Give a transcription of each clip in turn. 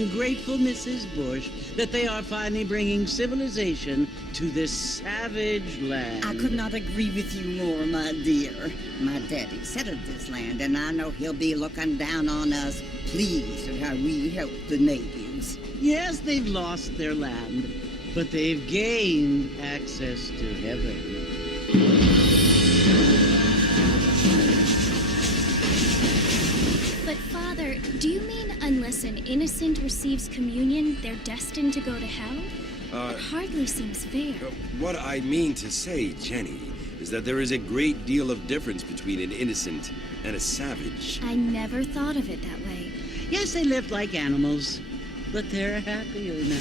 am grateful, Mrs. Bush, that they are finally bringing civilization to this savage land. I could not agree with you more, my dear. My daddy settled this land, and I know he'll be looking down on us, pleased at how we help the natives. Yes, they've lost their land, but they've gained access to heaven. But, Father, do you mean unless an innocent receives communion, they're destined to go to hell? It hardly seems fair. What I mean to say, Jenny, is that there is a great deal of difference between an innocent and a savage. I never thought of it that way. Yes, they lived like animals, but they're happier now.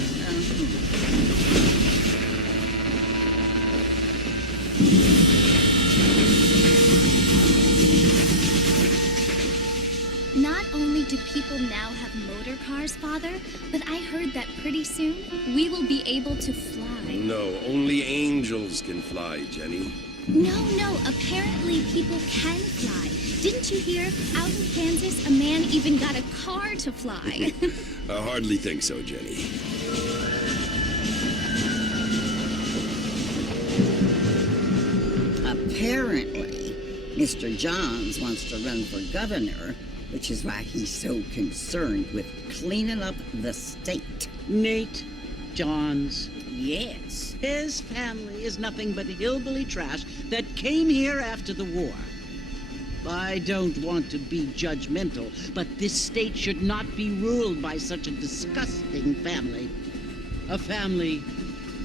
Not only do people now have motor cars, Father, but I heard that pretty soon we will be able to fly. No, only angels can fly, Jenny. No, apparently people can fly. Didn't you hear? Out in Kansas, a man even got a car to fly. I hardly think so, Jenny. Apparently, Mr. Johns wants to run for governor, which is why he's so concerned with cleaning up the state. Nate Johns. Yes. His family is nothing but hillbilly trash that came here after the war. I don't want to be judgmental, but this state should not be ruled by such a disgusting family. A family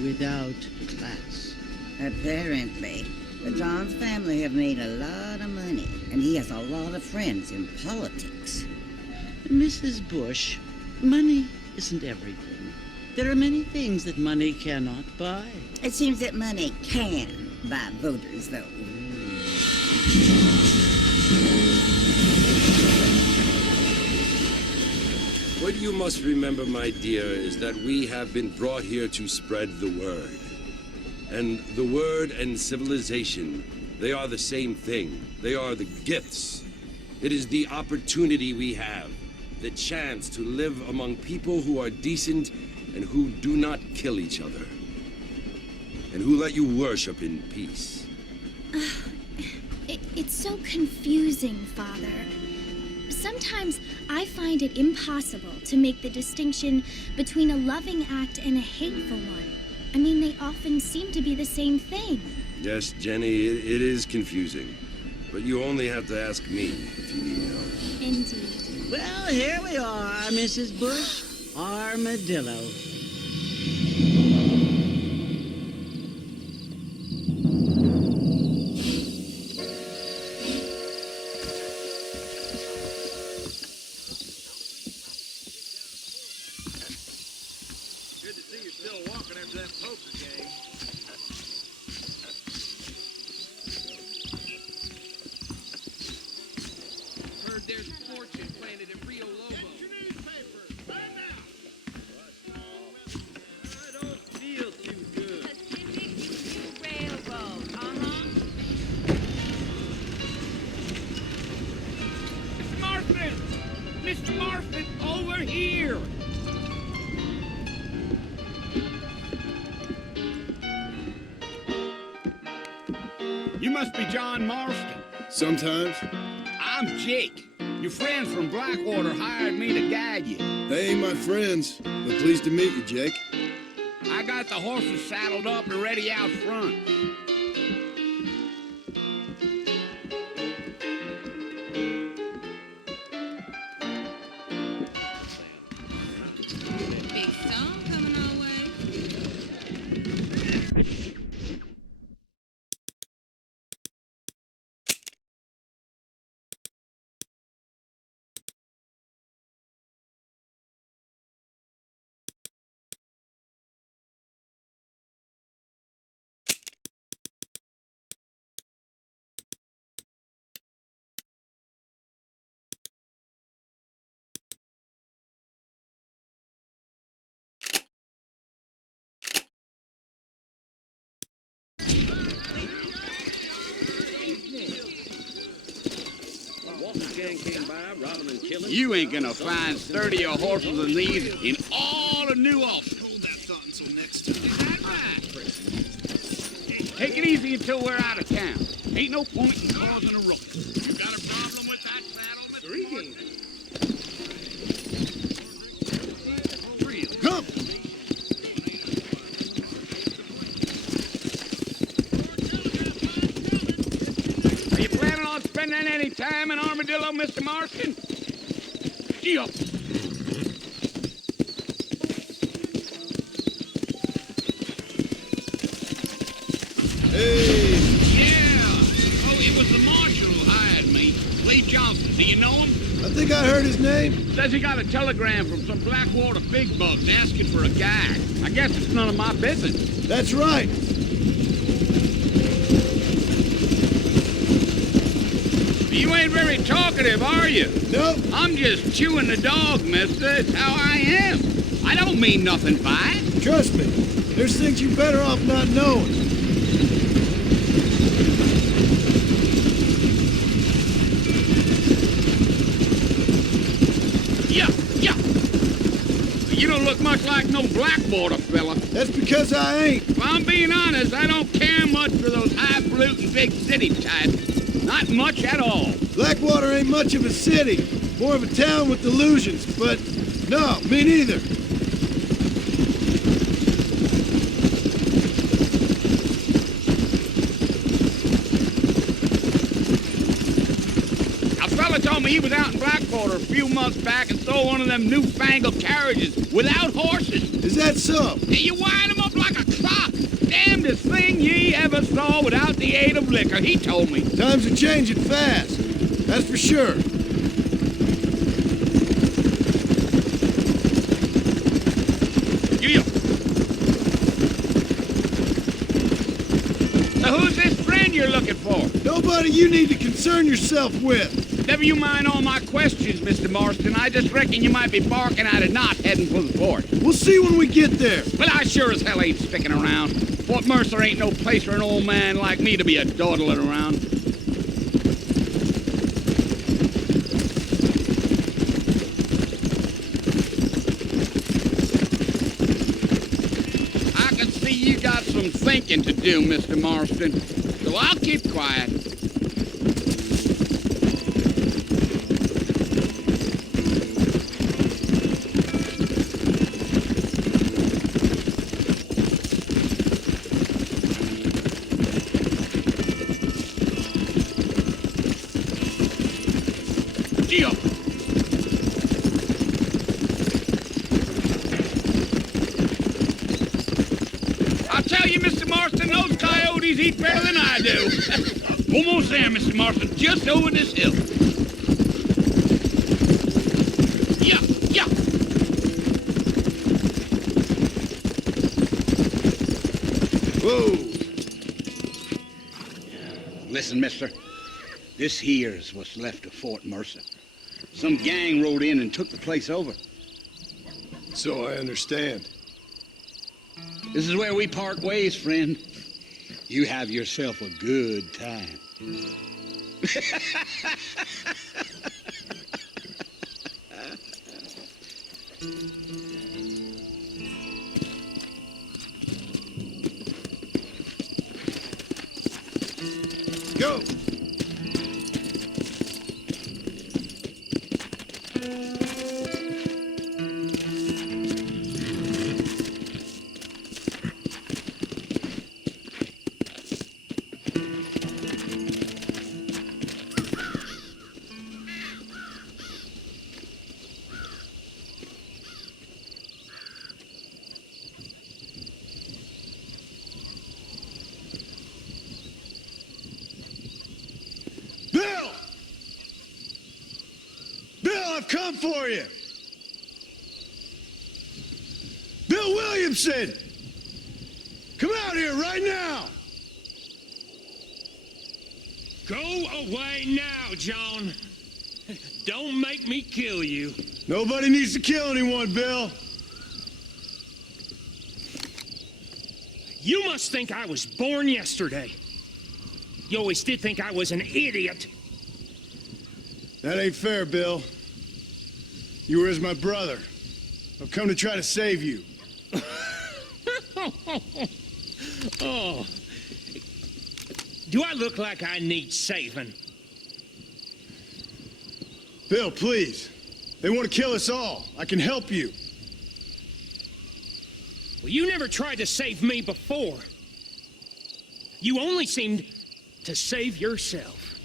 without class. Apparently, the Johns family have made a lot of money, and he has a lot of friends in politics. Mrs. Bush, money isn't everything. There are many things that money cannot buy. It seems that money can buy voters, though. What you must remember, my dear, is that we have been brought here to spread the word. And the word and civilization, they are the same thing. They are the gifts. It is the opportunity we have, the chance to live among people who are decent and who do not kill each other, and who let you worship in peace. It's so confusing, Father. Sometimes I find it impossible to make the distinction between a loving act and a hateful one. I mean, they often seem to be the same thing. Yes, Jenny, it is confusing. But you only have to ask me if you need help. Indeed. Well, here we are, Mrs. Bush. Armadillo. Good to see you're still walking after that poker game. planted at Rio Lobo. Get your newspaper, right now. I don't feel too good. Pacific Railroad, Mr. Marston! Mr. Marston, over here! You must be John Marston. Sometimes. I'm Jake. Your friends from Blackwater hired me to guide you. They ain't my friends, but pleased to meet you, Jake. I got the horses saddled up and ready out front. Big storm coming our way. You ain't gonna find sturdier horses than these in all of New Ulster. Hold that thought until next time. Take it easy until we're out of town. Ain't no point in causing a ruckus. You got a problem with that saddle, Mr. Drinking. Come! Are you planning on spending any time in Armadillo, Mr. Marston? Yup. Hey! Yeah. Oh, it was the marshal who hired me. Lee Johnson. Do you know him? I think I heard his name. Says he got a telegram from some Blackwater big bugs asking for a guide. I guess it's none of my business. That's right. You ain't very talkative, are you? Nope. I'm just chewing the dog, mister. It's how I am. I don't mean nothing by it. Trust me. There's things you better off not knowing. Yeah, yeah. You don't look much like no Blackwater fella. That's because I ain't. If I'm being honest, I don't care much for those highfalutin big city types. Not much at all. Blackwater ain't much of a city. More of a town with illusions, but no, me neither. A fella told me he was out in Blackwater a few months back and saw one of them newfangled carriages without horses. Is that so? And you wind them up like a clock. Damnedest thing ye ever saw without the aid of liquor, he told me. Times are changing fast. That's for sure. Yeah. So who's this friend you're looking for? Nobody you need to concern yourself with. Never you mind all my questions, Mr. Marston. I just reckon you might be barking at a knot heading for the fort. We'll see when we get there. Well, I sure as hell ain't sticking around. Fort Mercer ain't no place for an old man like me to be a dawdling around. I can see you got some thinking to do, Mr. Marston. So I'll keep quiet. Gee up. I'll tell you, Mr. Marston, those coyotes eat better than I do. Almost there, Mr. Marston, just over this hill. Yeah, yeah. Whoa. Listen, mister. This here's what's left of Fort Mercer. Some gang rode in and took the place over. So I understand. This is where we part ways, friend. You have yourself a good time. Go! Bill! Bill, I've come for you! Bill Williamson! Come out here right now! Go away now, John. Don't make me kill you. Nobody needs to kill anyone, Bill. You must think I was born yesterday. You always did think I was an idiot. That ain't fair, Bill. You were as my brother. I've come to try to save you. Oh. Do I look like I need saving? Bill, please. They want to kill us all. I can help you. Well, you never tried to save me before. You only seemed to save yourself.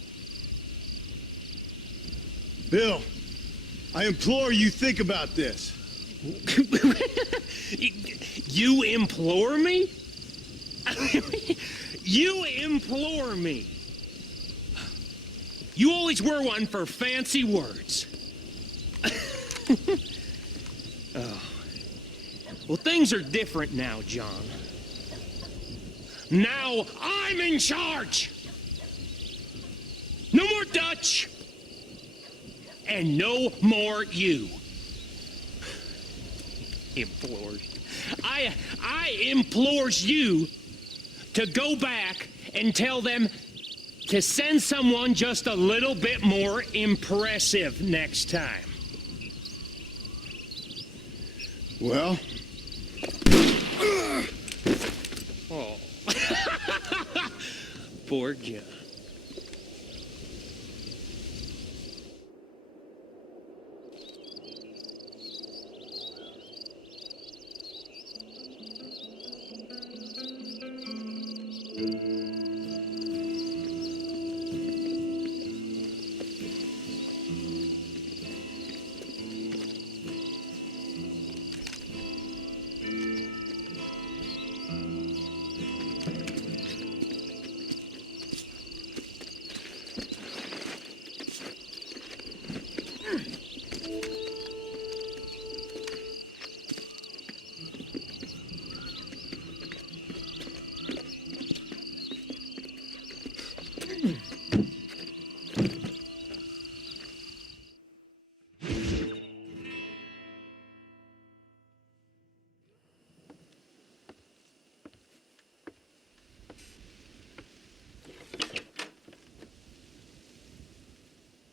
Bill, I implore you think about this. You implore me? You implore me. You always were one for fancy words. Oh. Well, things are different now, John. Now I'm in charge. No more Dutch. And no more you. Implores. I implores you to go back and tell them to send someone just a little bit more impressive next time. Well? Oh. Poor John.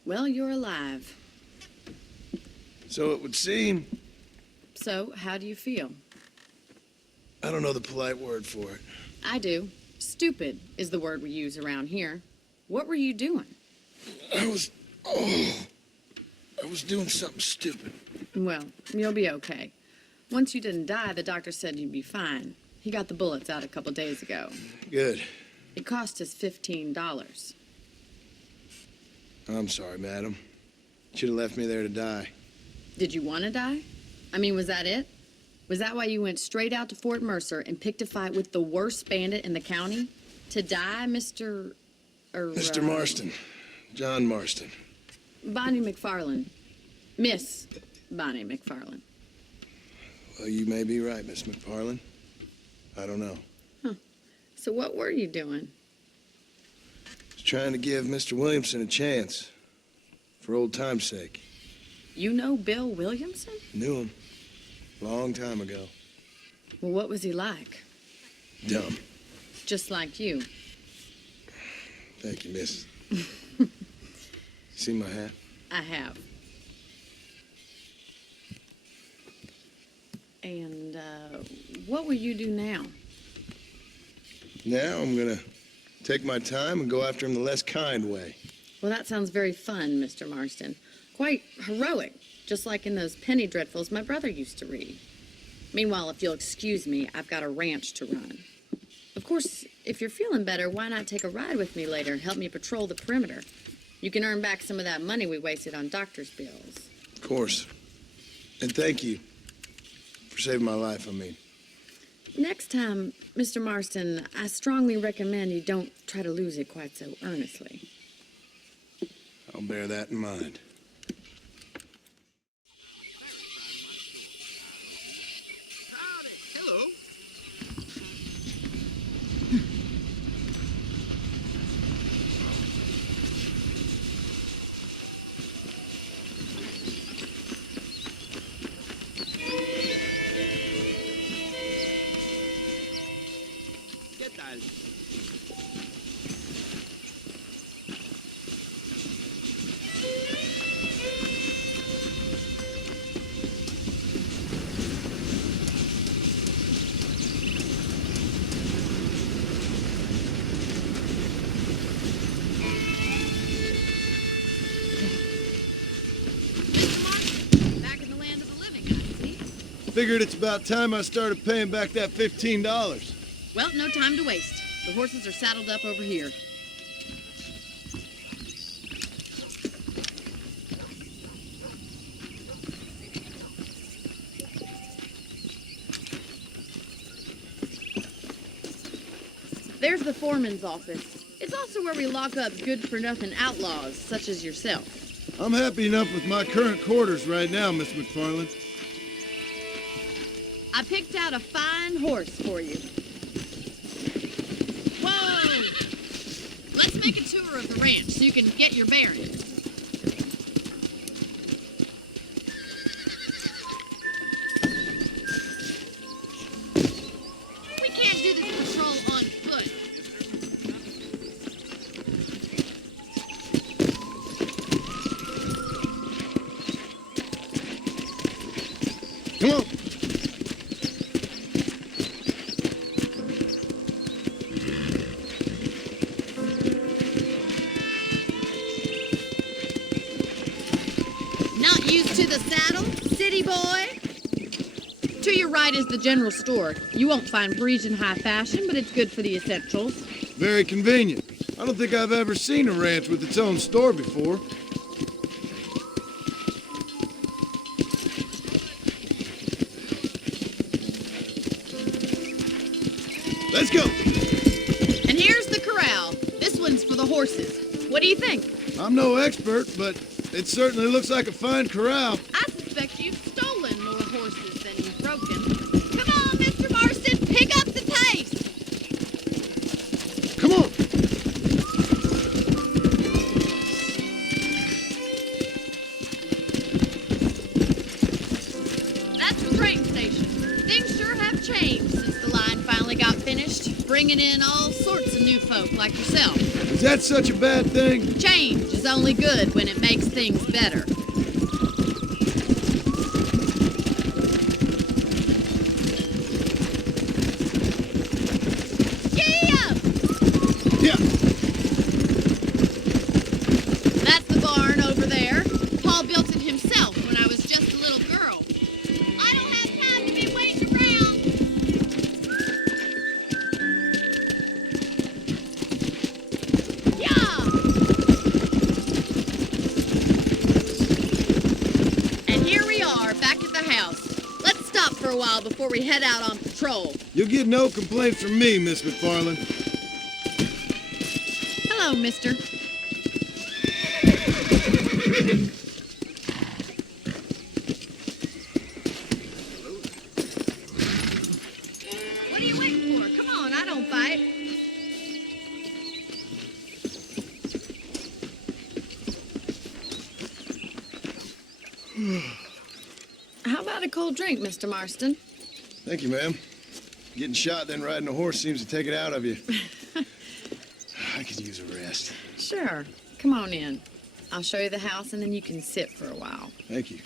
Well, you're alive. So it would seem. So, how do you feel? I don't know the polite word for it. I do. Stupid is the word we use around here. What were you doing? I was doing something stupid. Well, you'll be okay. Once you didn't die, the doctor said you'd be fine. He got the bullets out a couple days ago. Good. It cost us $15. I'm sorry, madam. Should have left me there to die. Did you want to die? I mean, was that it? Was that why you went straight out to Fort Mercer and picked a fight with the worst bandit in the county? To die, Mr. Mr. Marston. John Marston. Bonnie McFarland. Miss Bonnie McFarland. Well, you may be right, Miss McFarland. I don't know. Huh. So what were you doing? Trying to give Mr. Williamson a chance, for old time's sake. You know Bill Williamson? Knew him. Long time ago. Well, what was he like? Dumb. Just like you. Thank you, miss. See my hat? I have. And, what will you do now? Now I'm gonna take my time and go after him the less kind way. Well, that sounds very fun, Mr. Marston. Quite heroic, just like in those penny dreadfuls my brother used to read. Meanwhile, if you'll excuse me, I've got a ranch to run. Of course, if you're feeling better, why not take a ride with me later and help me patrol the perimeter? You can earn back some of that money we wasted on doctor's bills. Of course. And thank you for saving my life, I mean. Next time, Mr. Marston, I strongly recommend you don't try to lose it quite so earnestly. I'll bear that in mind. Howdy. Hello. ¿Qué tal? Back in the land of the living, I see. Figured it's about time I started paying back that $15. Well, no time to waste. The horses are saddled up over here. There's the foreman's office. It's also where we lock up good-for-nothing outlaws, such as yourself. I'm happy enough with my current quarters right now, Miss McFarland. I picked out a fine horse for you. Whoa! Let's make a tour of the ranch so you can get your bearings. We can't do this patrol on foot. Come on. Not used to the saddle, city boy? To your right is the general store. You won't find Parisian high fashion, but it's good for the essentials. Very convenient. I don't think I've ever seen a ranch with its own store before. Let's go. And here's the corral. This one's for the horses. What do you think? I'm no expert, but it certainly looks like a fine corral. I suspect you've stolen more horses than you've broken. Come on, Mr. Marston, pick up the pace. Come on. That's the train station. Things sure have changed since the line finally got finished, bringing in all sorts of new folk like yourself. Is that such a bad thing? Change is only good when it makes things better. Gee up! Yeah. That's the barn over there. Paul built it himself when I was just a little girl. I don't have time to be waiting around. Yeah! And here we are, back at the house. Let's stop for a while before we head out on patrol. You'll get no complaints from me, Miss McFarland. Hello, mister. What are you waiting for? Come on, I don't bite. How about a cold drink, Mr. Marston? Thank you, ma'am. Getting shot, then riding a horse seems to take it out of you. I could use a rest. Sure. Come on in. I'll show you the house, and then you can sit for a while. Thank you.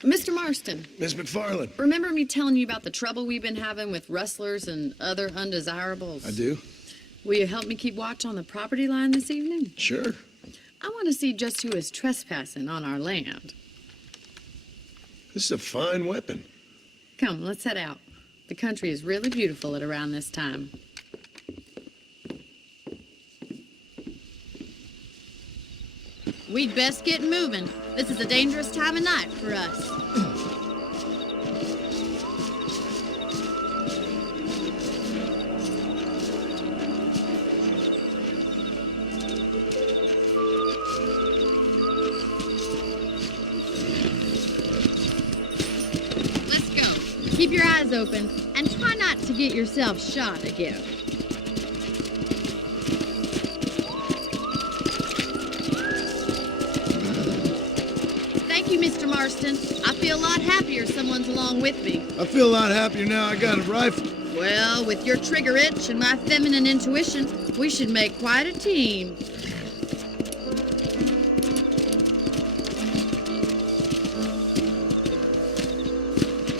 Mr. Marston, Miss McFarland. remember me telling you about the trouble we've been having with rustlers and other undesirables? I do? Will you help me keep watch on the property line this evening? Sure. I want to see just who is trespassing on our land. This is a fine weapon. Come, let's head out. The country is really beautiful at around this time. We'd best get moving. This is a dangerous time of night for us. Let's go. Keep your eyes open and try not to get yourself shot again. Thank you, Mr. Marston. I feel a lot happier someone's along with me. I feel a lot happier now I got a rifle. Well, with your trigger itch and my feminine intuition, we should make quite a team.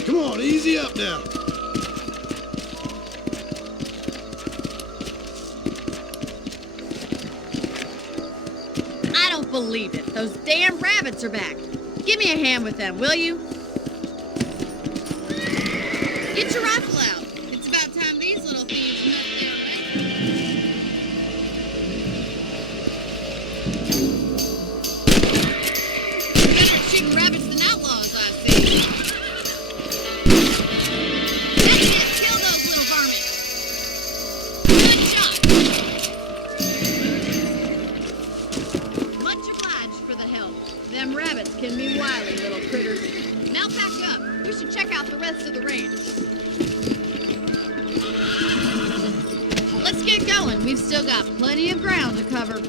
Come on, easy up now. I don't believe it. Those damn rabbits are back. Give me a hand with them, will you? Get your rifle out. It's about time these little thieves met their way. Better at shooting rabbits than outlaws, I see. That's it. Kill those little varmints. Good shot. Much obliged for the help. Them rabbits can be wily little critters. Now pack up. We should check out the rest of the ranch. Let's get going. We've still got plenty of ground to cover.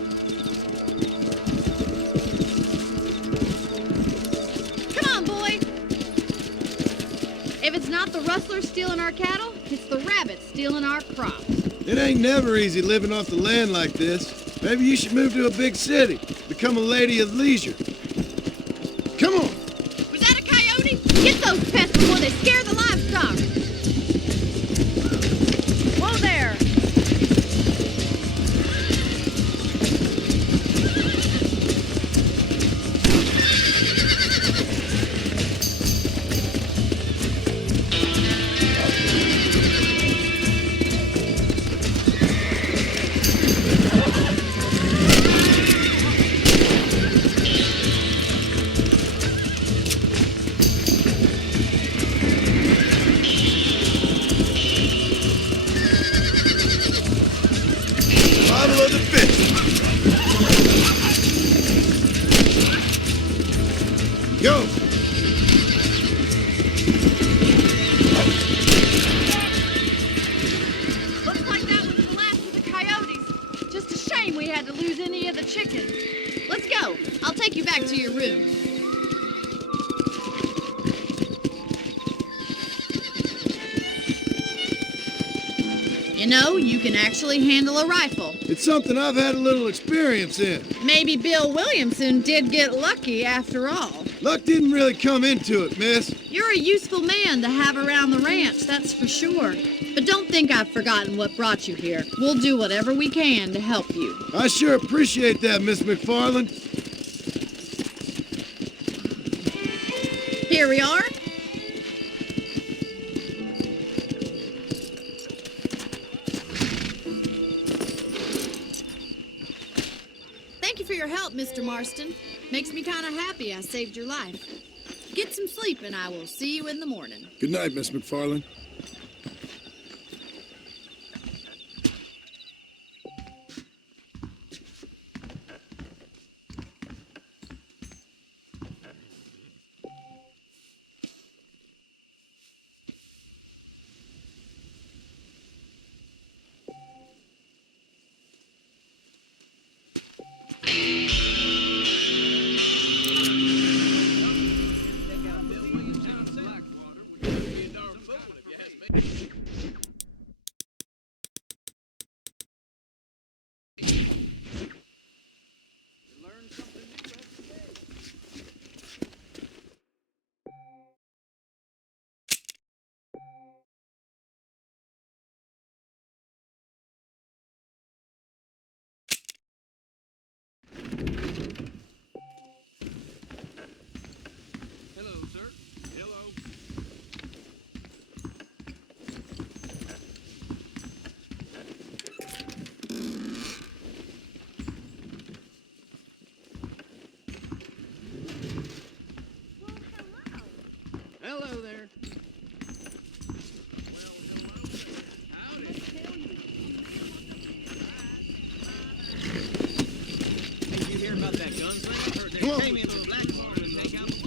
Come on, boy. If it's not the rustlers stealing our cattle, it's the rabbits stealing our crops. It ain't never easy living off the land like this. Maybe you should move to a big city. Become a lady of leisure. Come on. Was that a coyote? Get those pests before they scare the livestock. Whoa there. Bottle of the fish. Go. Looks like that was the last of the coyotes. Just a shame we had to lose any of the chickens. Let's go. I'll take you back to your room. You know, you can actually handle a rifle. It's something I've had a little experience in. Maybe Bill Williamson did get lucky after all. Luck didn't really come into it, miss. You're a useful man to have around the ranch, that's for sure. But don't think I've forgotten what brought you here. We'll do whatever we can to help you. I sure appreciate that, Miss McFarland. Here we are. Thank you for your help, Mr. Marston. Makes me kind of happy I saved your life. Get some sleep and I will see you in the morning. Good night, Miss McFarland. Hello there. Did you hear about that gunfight? I heard they Come on. came into a black farm and take out the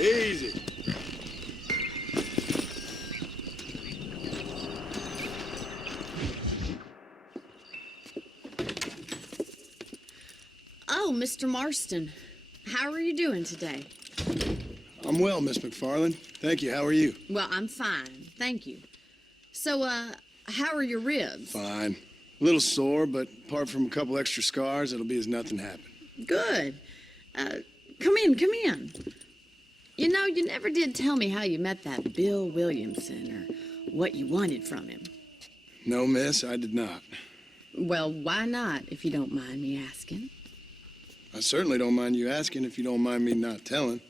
Easy. Oh, Mr. Marston, how are you doing today? I'm well, Miss McFarland. Thank you. How are you? Well, I'm fine, thank you. So, how are your ribs? Fine. A little sore, but apart from a couple extra scars, it'll be as nothing happened. Good. Come in. You know, you never did tell me how you met that Bill Williamson or what you wanted from him. No, miss, I did not. Well, why not, if you don't mind me asking? I certainly don't mind you asking if you don't mind me not telling.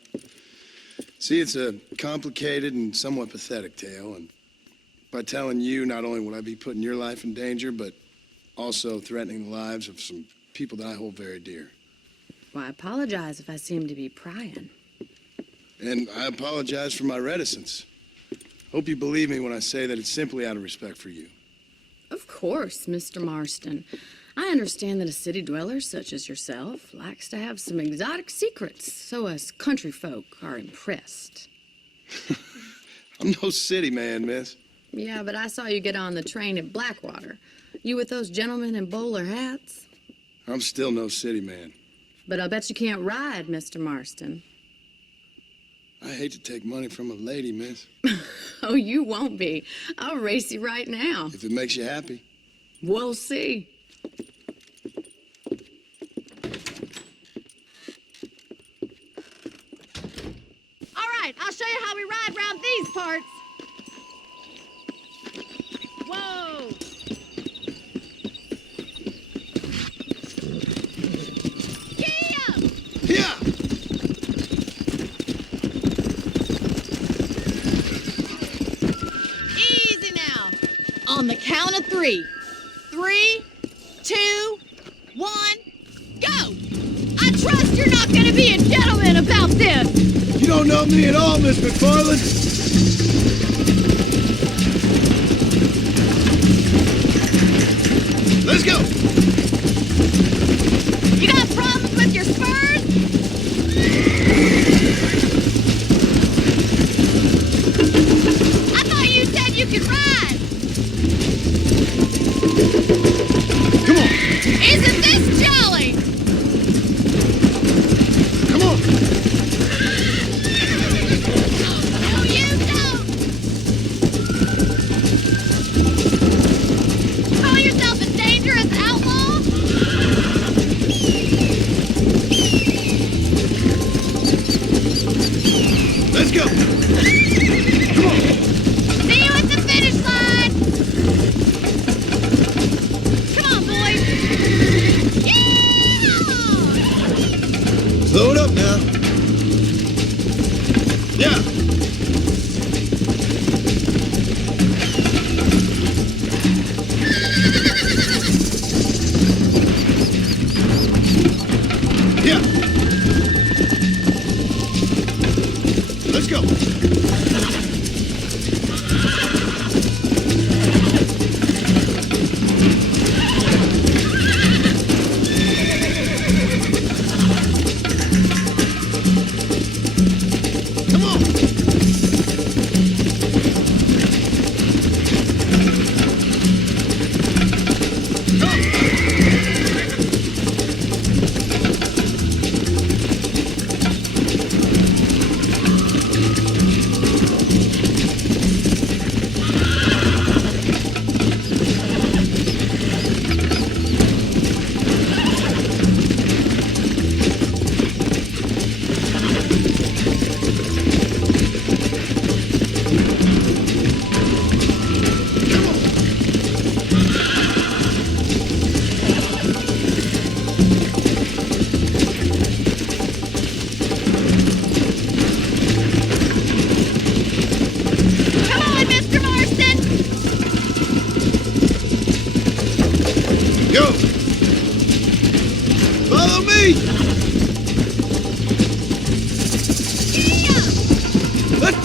See, it's a complicated and somewhat pathetic tale, and by telling you, not only would I be putting your life in danger, but also threatening the lives of some people that I hold very dear. Well, I apologize if I seem to be prying. And I apologize for my reticence. Hope you believe me when I say that it's simply out of respect for you. Of course, Mr. Marston. I understand that a city dweller such as yourself likes to have some exotic secrets, so us country folk are impressed. I'm no city man, miss. Yeah, but I saw you get on the train at Blackwater. You with those gentlemen in bowler hats? I'm still no city man. But I bet you can't ride, Mr. Marston. I hate to take money from a lady, miss. Oh, you won't be. I'll race you right now. If it makes you happy. We'll see. All right, I'll show you how we ride round these parts. Whoa! Giddy up! Yeah! Easy now. On the count of 3. 3, 2, 1, go! I trust you're not gonna be a gentleman about this. You don't know me at all, Miss McFarland. Let's go! You got problems with your spurs? I thought you said you could ride. Come on! Isn't this jolly? Come on! No, you don't. Call yourself a dangerous outlaw? Let's go! Come on! See you at the finish line. Come on, boys. Yeah! Slow it up now. Yeah! Yeah! Let's go! Come on!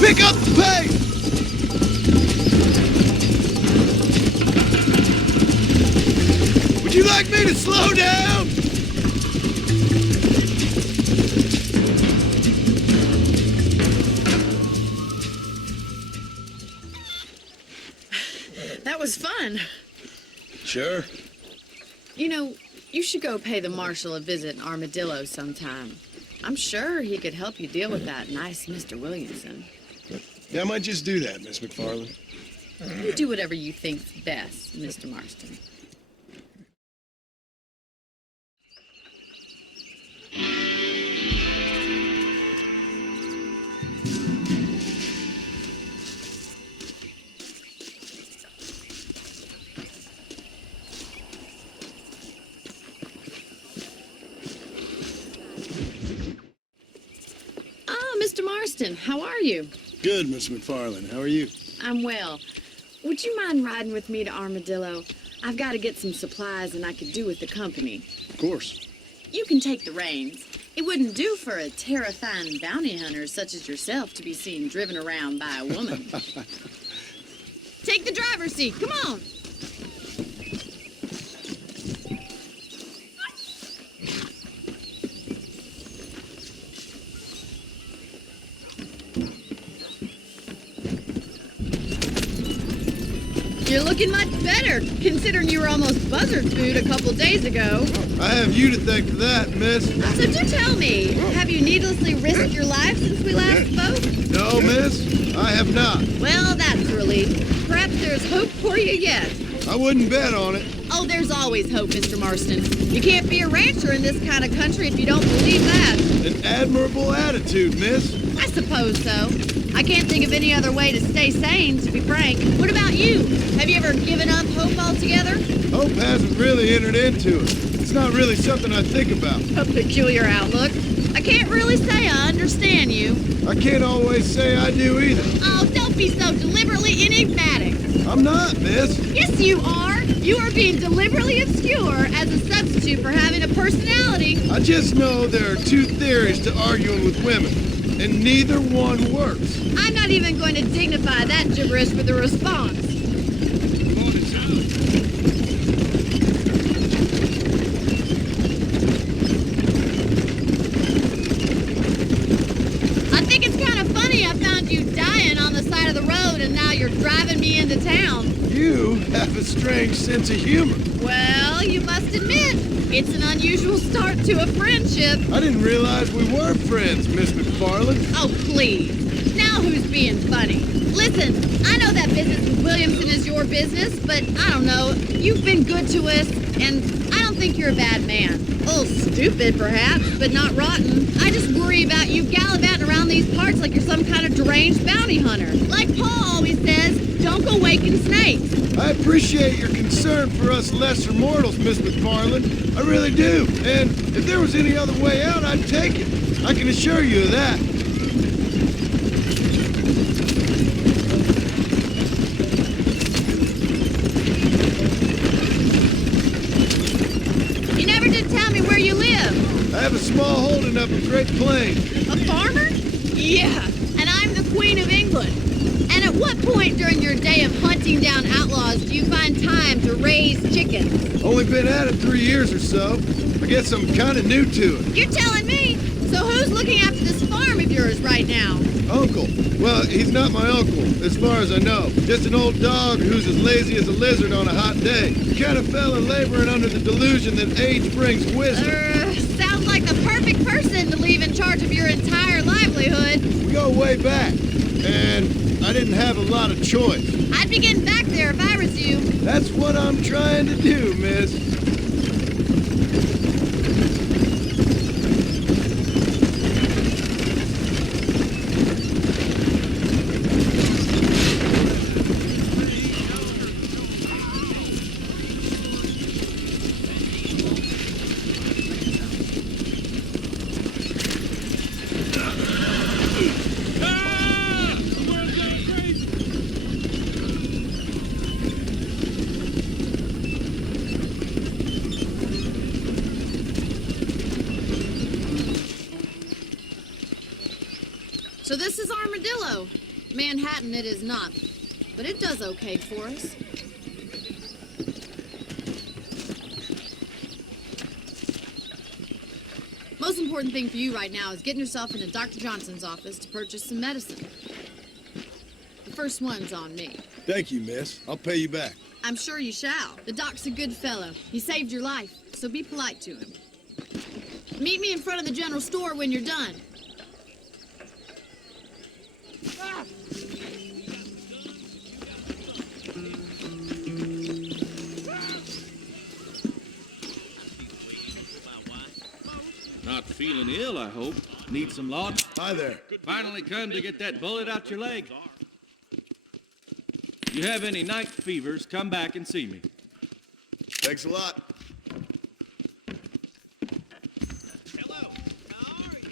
Pick up the pace! Would you like me to slow down? That was fun. Sure. You know, you should go pay the marshal a visit in Armadillo sometime. I'm sure he could help you deal with that nice Mr. Williamson. Yeah, I might just do that, Miss McFarland. You do whatever you think's best, Mr. Marston. Mr. Marston, how are you? Good, Miss McFarland. How are you? I'm well. Would you mind riding with me to Armadillo? I've got to get some supplies and I could do with the company. Of course. You can take the reins. It wouldn't do for a terrifying bounty hunter such as yourself to be seen driven around by a woman. Take the driver's seat. Come on. You're looking much better, considering you were almost buzzard food a couple days ago. I have you to thank for that, miss. So do tell me, have you needlessly risked your life since we last spoke? No, miss, I have not. Well, that's a relief. Perhaps there's hope for you yet. I wouldn't bet on it. Oh, there's always hope, Mr. Marston. You can't be a rancher in this kind of country if you don't believe that. An admirable attitude, miss. I suppose so. I can't think of any other way to stay sane, to be frank. What about you? Have you ever given up hope altogether? Hope hasn't really entered into it. It's not really something I think about. A peculiar outlook. I can't really say I understand you. I can't always say I do either. Oh, don't be so deliberately enigmatic. I'm not, miss. Yes, you are. You are being deliberately obscure as a substitute for having a personality. I just know there are two theories to arguing with women, and neither one works. I'm not even going to dignify that gibberish with a response. I think it's kind of funny I found you dying on the side of the road and now you're driving me into town. You have a strange sense of humor. Well, you must admit, it's an unusual start to a friendship. I didn't realize we were friends, Miss McFarland. Oh, please. Now who's being funny? Listen, I know that business with Williamson is your business, but I don't know. You've been good to us, and I don't think you're a bad man. A little stupid, perhaps, but not rotten. I just worry about you gallivanting around these parts like you're some kind of deranged bounty hunter. Like Paul always says, don't go waking snakes. I appreciate your concern for us lesser mortals, Miss McFarland. I really do. And if there was any other way out, I'd take it. I can assure you of that. You never did tell me where you live. I have a small holding up in Great Plains. A farmer? Yeah, and I'm the Queen of England. And at what point during your day of hunting down outlaws do you find time to raise chickens? Only been at it 3 years or so. I guess I'm kind of new to it. You're telling me? So who's looking after this farm of yours right now? Uncle. Well, he's not my uncle, as far as I know. Just an old dog who's as lazy as a lizard on a hot day. He kind of fell in laboring under the delusion that age brings wisdom. Sounds like the perfect person to leave in charge of your entire livelihood. We go way back, and I didn't have a lot of choice. I'd be getting back there if I was you. That's what I'm trying to do, miss. So this is Armadillo. Manhattan it is not, but it does okay for us. Most important thing for you right now is getting yourself into Dr. Johnson's office to purchase some medicine. The first one's on me. Thank you, miss. I'll pay you back. I'm sure you shall. The doc's a good fellow. He saved your life, so be polite to him. Meet me in front of the general store when you're done. Not feeling ill, I hope. Need some laudanum? Hi there. Finally come to get that bullet out your leg. You have any night fevers, come back and see me. Thanks a lot. Hello, how are you?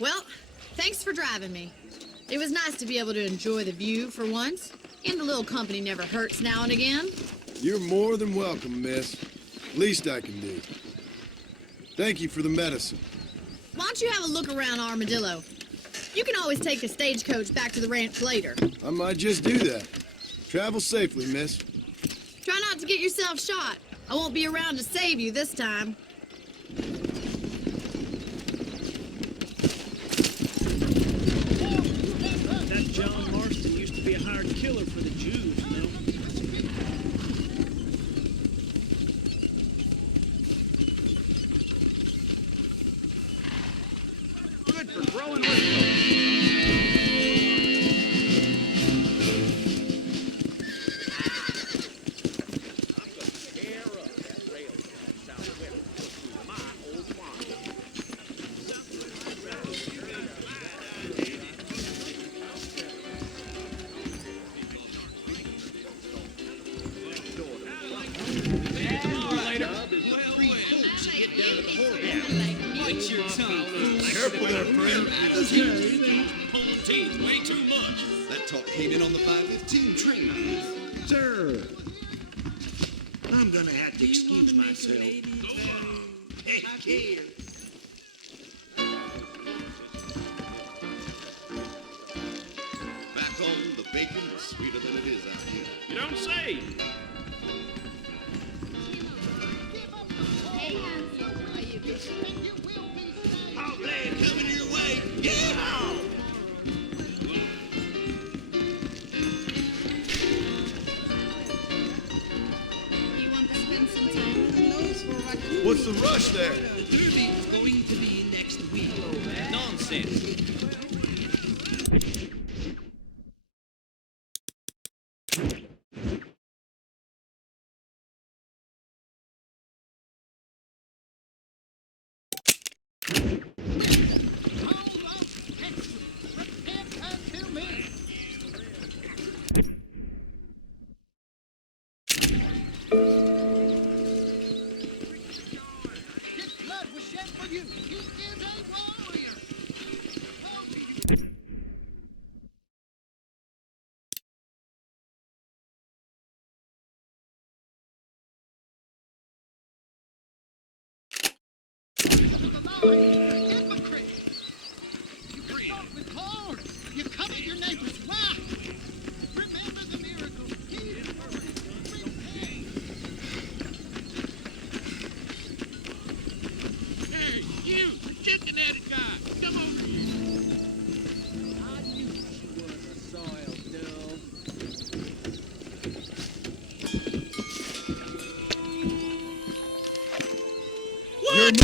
Well, thanks for driving me. It was nice to be able to enjoy the view for once, and a little company never hurts now and again. You're more than welcome, miss. Least I can do. Thank you for the medicine. Why don't you have a look around Armadillo? You can always take the stagecoach back to the ranch later. I might just do that. Travel safely, miss. Try not to get yourself shot. I won't be around to save you this time. That John Marston used to be a hired killer for the Jews, you know? Good for growing with Careful there, friend. pulling teeth way too much. That talk came in on the 5:15 train. Sir, I'm gonna have to excuse myself. Heck care. Back home, the bacon was sweeter than it is out here. You don't say. Hot blade coming your way. Yeah! You want to spend some time with me? What's the rush there? The Derby is going to be next week. Nonsense. You covered your neighbor's wife. Remember the miracle. Hey, you, the chicken-headed guy. Come over here. I knew she was a soiled dove. What?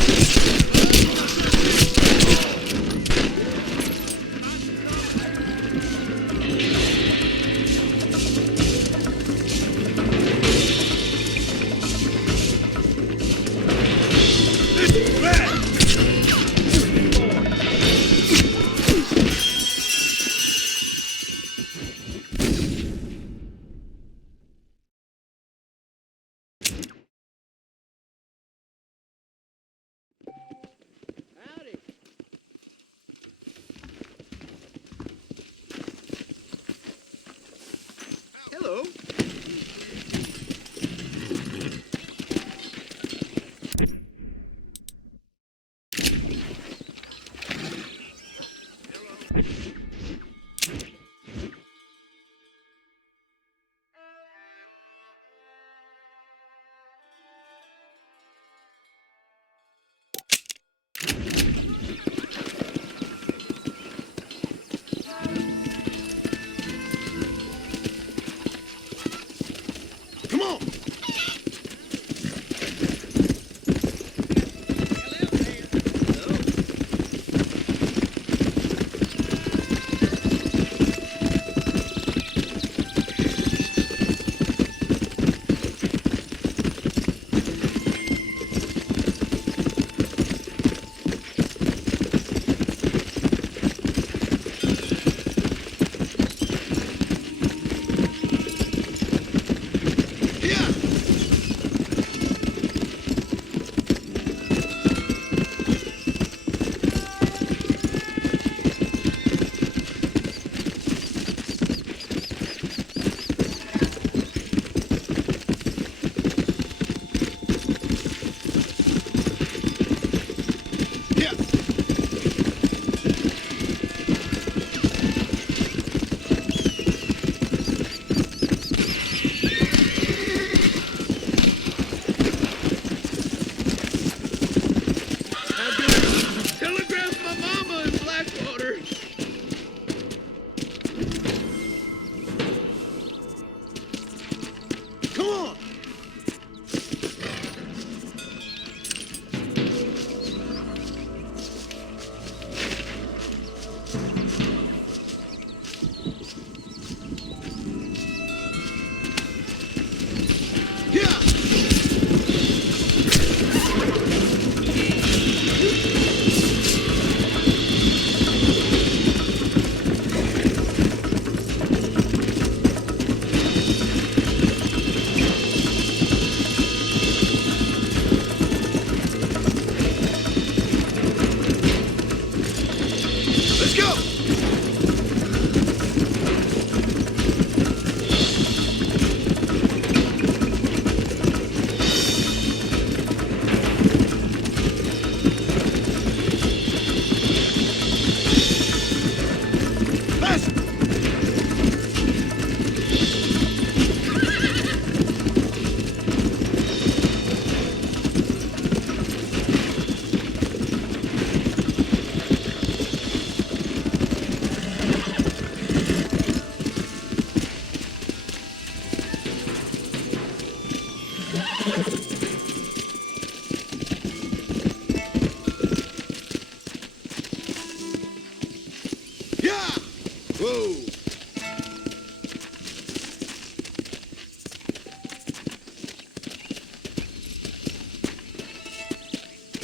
Whoa!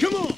Come on!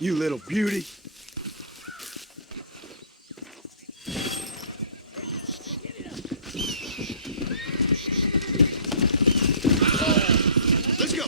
You little beauty. Let's go.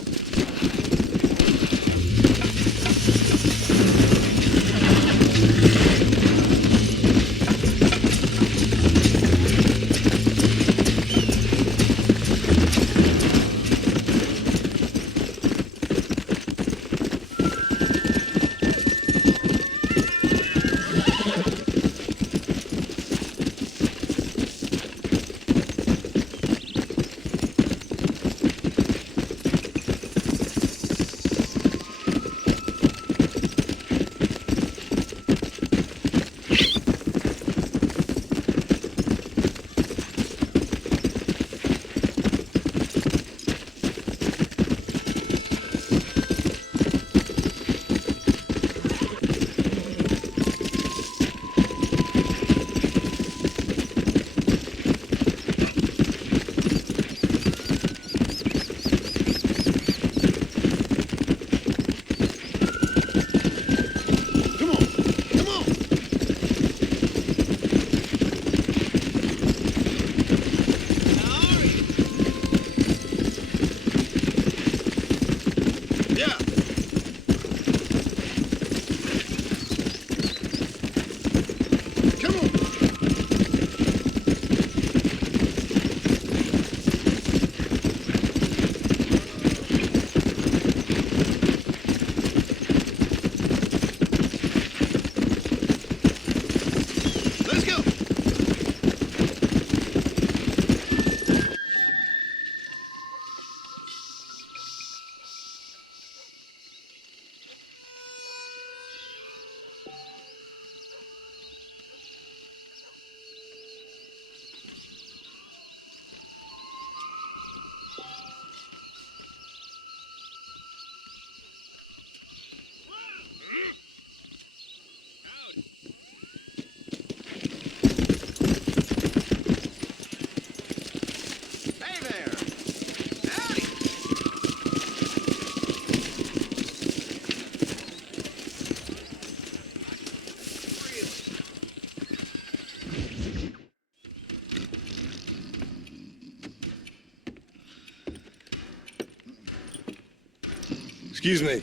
Excuse me.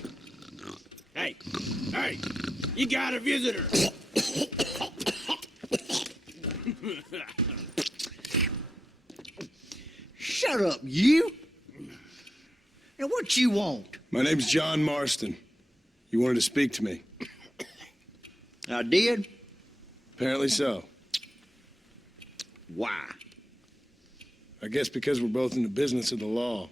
Hey, you got a visitor. Shut up, you. And what you want? My name's John Marston. You wanted to speak to me. I did? Apparently so. Why? I guess because we're both in the business of the law.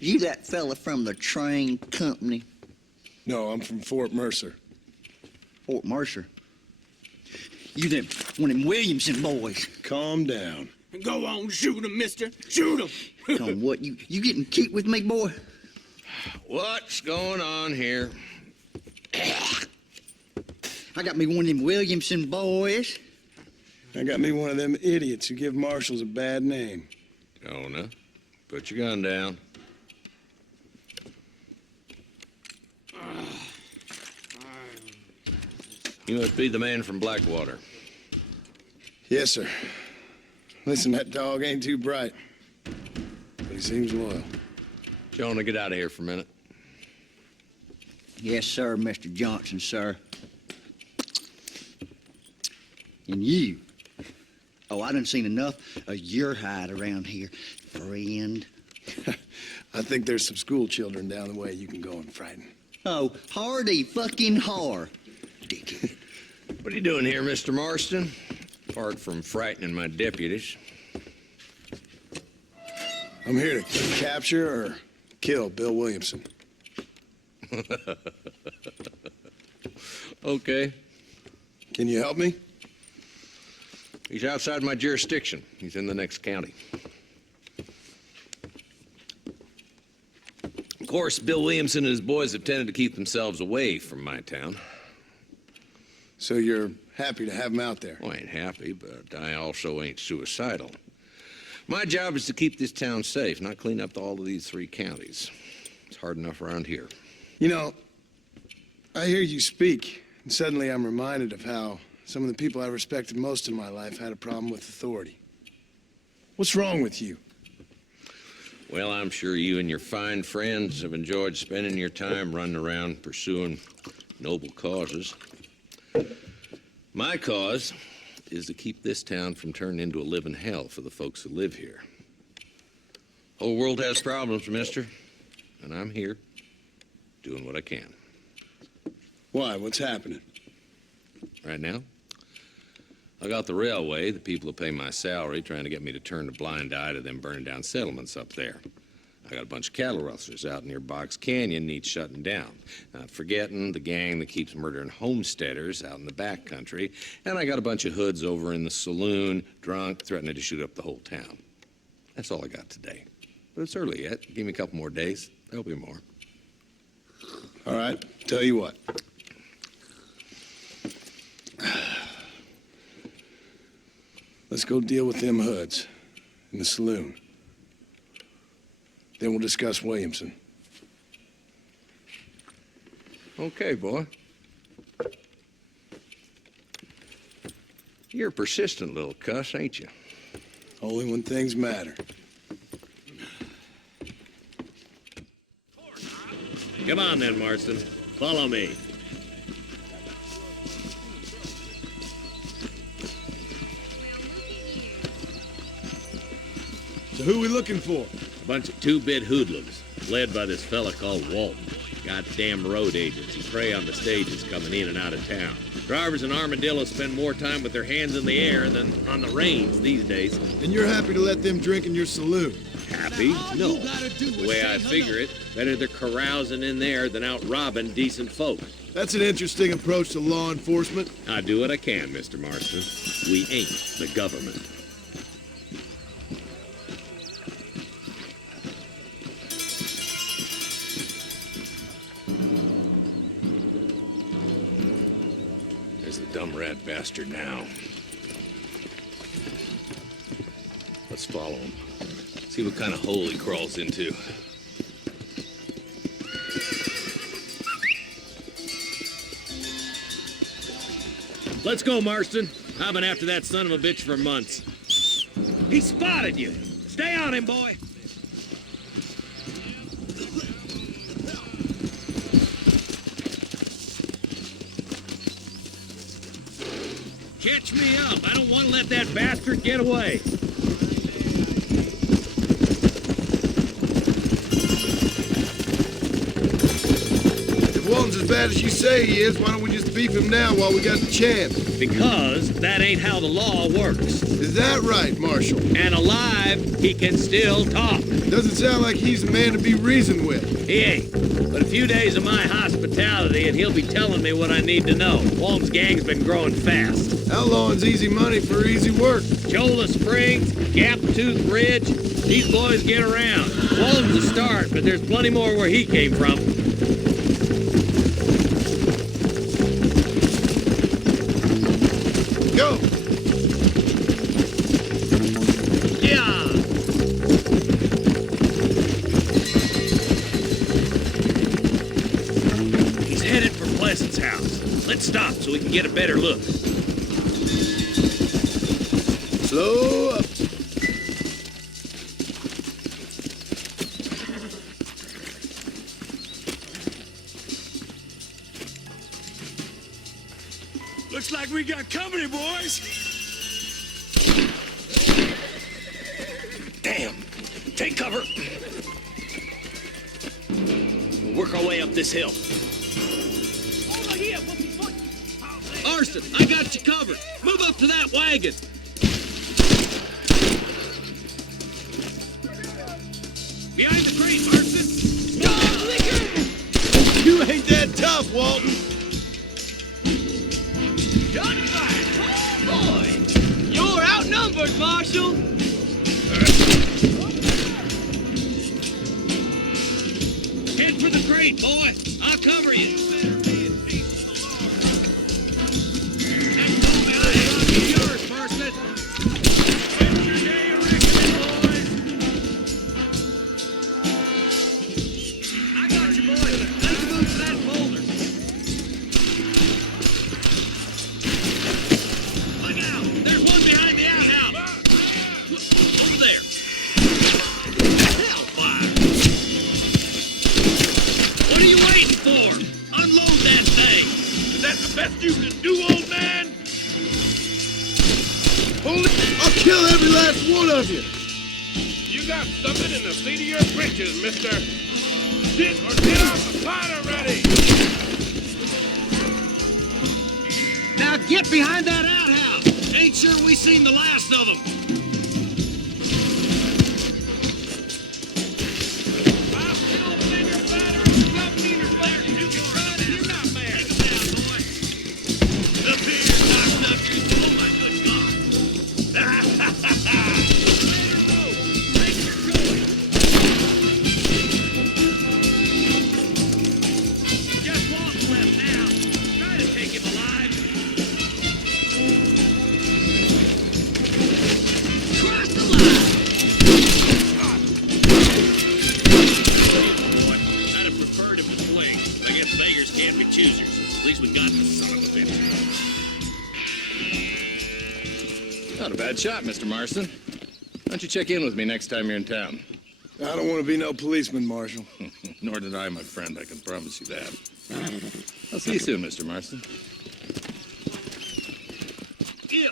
You that fella from the train company? No, I'm from Fort Mercer. Fort Mercer? You them, one of them Williamson boys. Calm down. Go on, shoot him, mister. Shoot him. Come on, what, you getting cute with me, boy? What's going on here? I got me one of them Williamson boys. I got me one of them idiots who give marshals a bad name. Jonah, put your gun down. You must be the man from Blackwater. Yes, sir. Listen, that dog ain't too bright, but he seems loyal. Jonah, get out of here for a minute. Yes, sir, Mr. Johnson, sir. And you. Oh, I done seen enough of your hide around here, friend. I think there's some school children down the way you can go and frighten. Oh, hardy fucking har. Dickhead. What are you doing here, Mr. Marston? Apart from frightening my deputies. I'm here to capture or kill Bill Williamson. Okay. Can you help me? He's outside my jurisdiction. He's in the next county. Of course, Bill Williamson and his boys have tended to keep themselves away from my town. So you're happy to have him out there? Well, I ain't happy, but I also ain't suicidal. My job is to keep this town safe, not clean up all of these 3 counties. It's hard enough around here. You know, I hear you speak, and suddenly I'm reminded of how some of the people I respected most in my life had a problem with authority. What's wrong with you? Well, I'm sure you and your fine friends have enjoyed spending your time running around pursuing noble causes. My cause is to keep this town from turning into a living hell for the folks who live here. Whole world has problems, mister, and I'm here doing what I can. Why? What's happening? Right now, I got the railway, the people who pay my salary, trying to get me to turn a blind eye to them burning down settlements up there. I got a bunch of cattle rustlers out near Box Canyon needs shutting down. Not forgetting the gang that keeps murdering homesteaders out in the back country. And I got a bunch of hoods over in the saloon, drunk, threatening to shoot up the whole town. That's all I got today. But it's early yet. Give me a couple more days. There'll be more. All right, tell you what. Let's go deal with them hoods in the saloon. Then we'll discuss Williamson. Okay, boy. You're a persistent little cuss, ain't you? Only when things matter. Come on then, Marston. Follow me. So who are we looking for? A bunch of two-bit hoodlums, led by this fella called Walton. Goddamn road agents who prey on the stages coming in and out of town. Drivers in Armadillo spend more time with their hands in the air than on the reins these days. And you're happy to let them drink in your saloon? Happy? No. The way I figure it, better they're carousing in there than out robbing decent folk. That's an interesting approach to law enforcement. I do what I can, Mr. Marston. We ain't the government. There's the dumb rat bastard now. Let's follow him. See what kind of hole he crawls into. Let's go, Marston. I've been after that son of a bitch for months. He spotted you. Stay on him, boy. Catch me up. I don't want to let that bastard get away. Walton's as bad as you say he is, why don't we just beef him now while we got the chance? Because that ain't how the law works. Is that right, Marshal? And alive, he can still talk. Doesn't sound like he's a man to be reasoned with. He ain't. But a few days of my hospitality and he'll be telling me what I need to know. Walton's gang's been growing fast. Outlawing's easy money for easy work. Cholla Springs, Gap Tooth Ridge, these boys get around. Walden's the start, but there's plenty more where he came from. Go! Yeah! He's headed for Pleasant's house. Let's stop so we can get a better look. Slow up. Looks like we got company, boys. Damn! Take cover! We'll work our way up this hill. Over here! Marston, I got you covered. Move up to that wagon. Behind the crate, Marston. You ain't that tough, Walton. Gunfight! Oh, boy! You're outnumbered, Marshal! Head for the crate, boy. I'll cover you. Yours, Marston. When's your day of reckoning, boys? I got you, boys. Let's move to that boulder. Look out! There's one behind the outhouse. Over there. Hellfire! What are you waiting for? Unload that thing. Is that the best you can do, old man? Hold it. I'll kill every last one of you. You got something in the seat of your britches, mister. Sit or get off the pot already. Now get behind that outhouse. Ain't sure we seen the last of them. Just Walton left now. Try to take him alive. Cross the line. I'd have preferred it was fling. I guess beggars can't be choosers. At least we got the son of a bitch. Not a bad shot, Mr. Marston. Why don't you check in with me next time you're in town? I don't want to be no policeman, Marshal. Nor did I, my friend. I can promise you that. I'll see you soon, Mr. Marston. Yeah.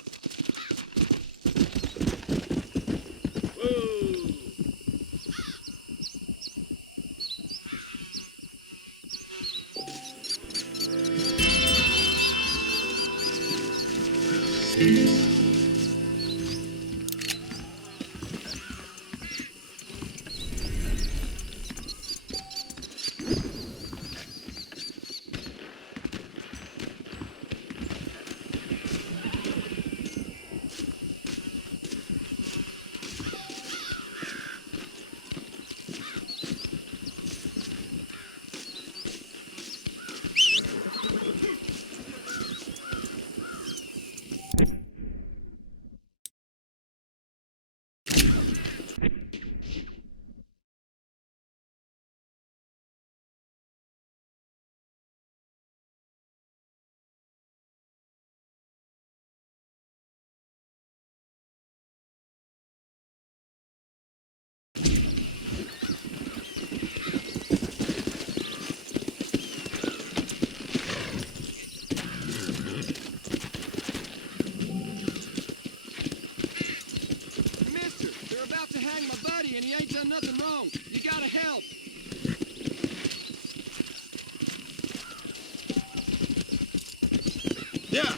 And he ain't done nothing wrong. You gotta help. Yeah.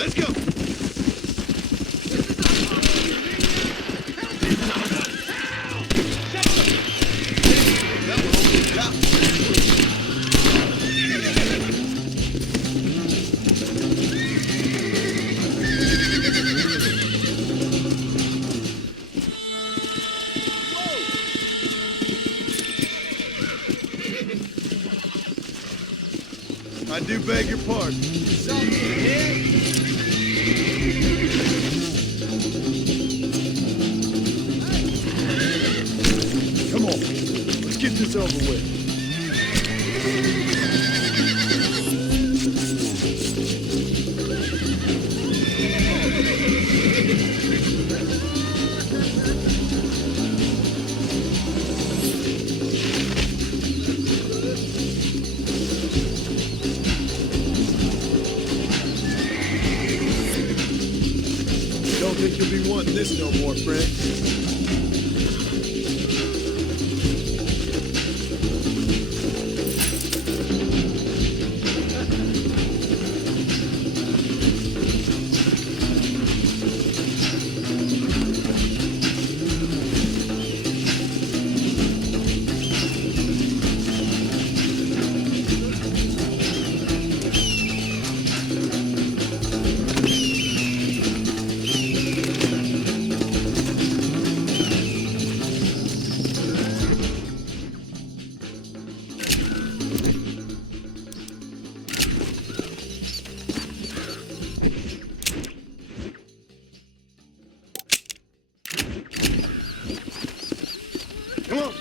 Let's go! I do beg your pardon. Come on, let's get this over with. Don't think you'll be wanting this no more, friend. Come on.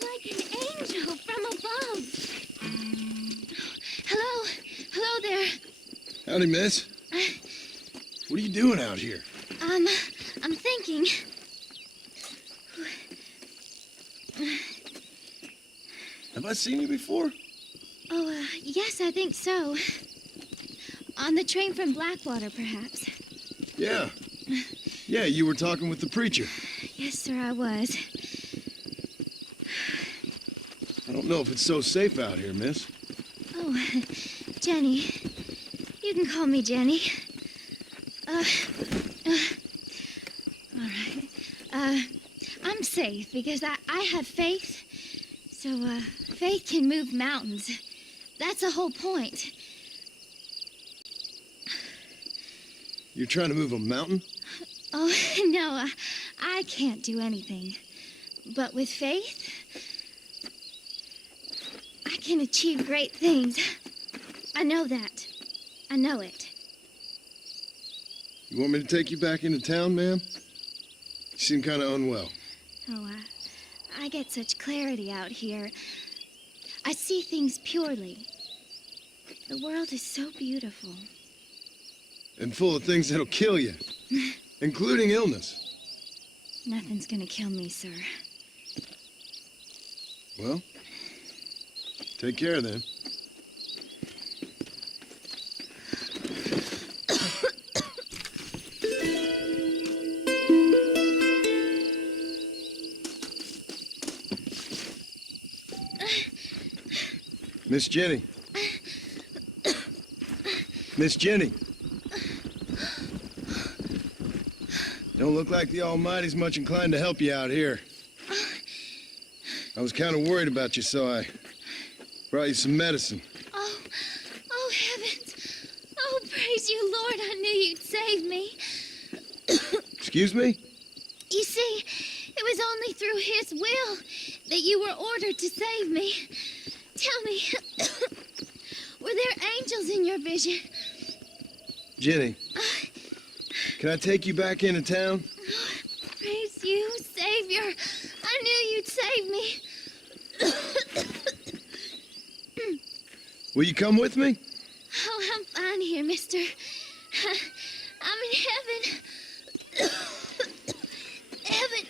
Like an angel from above. Hello? Hello there. Howdy, miss. What are you doing out here? I'm thinking. Have I seen you before? Oh, yes, I think so. On the train from Blackwater, perhaps. Yeah. Yeah, you were talking with the preacher. Yes, sir, I was. I don't know if it's so safe out here, miss. Oh, Jenny. You can call me Jenny. All right. I'm safe because I have faith. So, faith can move mountains. That's the whole point. You're trying to move a mountain? Oh, no, I can't do anything. But with faith, I can achieve great things. I know that. I know it. You want me to take you back into town, ma'am? You seem kind of unwell. Oh, I get such clarity out here. I see things purely. The world is so beautiful. And full of things that'll kill you, including illness. Nothing's gonna kill me, sir. Well, take care then. Miss Jenny. Miss Jenny. Don't look like the Almighty's much inclined to help you out here. I was kind of worried about you, so I brought you some medicine. Oh, heavens. Oh, praise you, Lord. I knew you'd save me. Excuse me? You see, it was only through his will that you were ordered to save me. Tell me, were there angels in your vision? Jenny, can I take you back into town? Praise you, Savior. I knew you'd save me. Will you come with me? Oh, I'm fine here, mister. I'm in heaven. Heaven.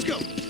Let's go.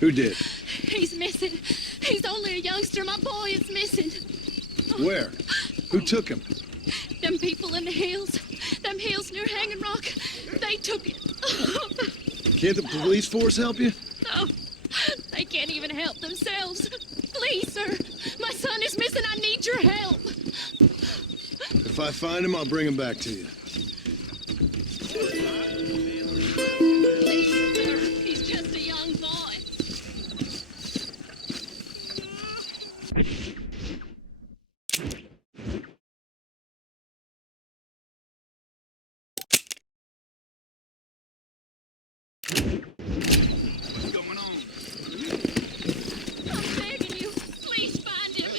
Who did? He's missing. He's only a youngster. My boy is missing. Where? Who took him? Them people in the hills. Them hills near Hanging Rock. They took it. Can't the police force help you? No. They can't even help themselves. Please, sir. My son is missing. I need your help. If I find him, I'll bring him back to you. Please, sir. He's just a young boy. What's going on? I'm begging you. Please find him.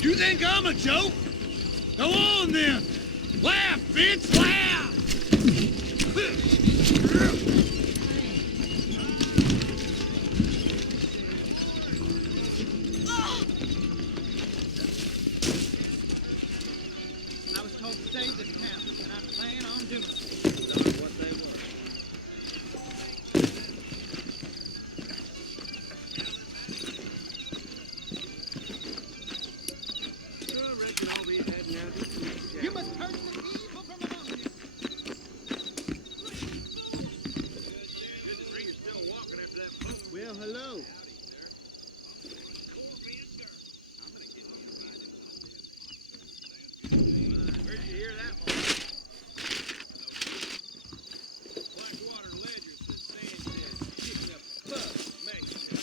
You think I'm a joke? Go on then! Laugh, bitch, laugh! I was told to save this town, and I plan on doing it. Not what they were. I reckon I'll be heading out to the You must purge the evil from among you. Good to see you're still walking after that boat. Well, hello. Where'd you hear that, boy? Blackwater Ledger says Sanchez kicking up pub, Mexico.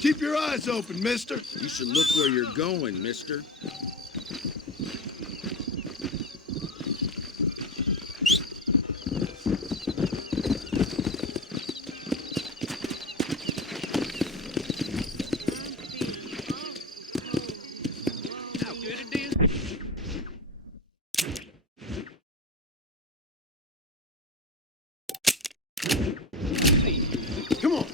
Keep your eyes open, mister. You should look where you're going, mister. How good it is? Come on.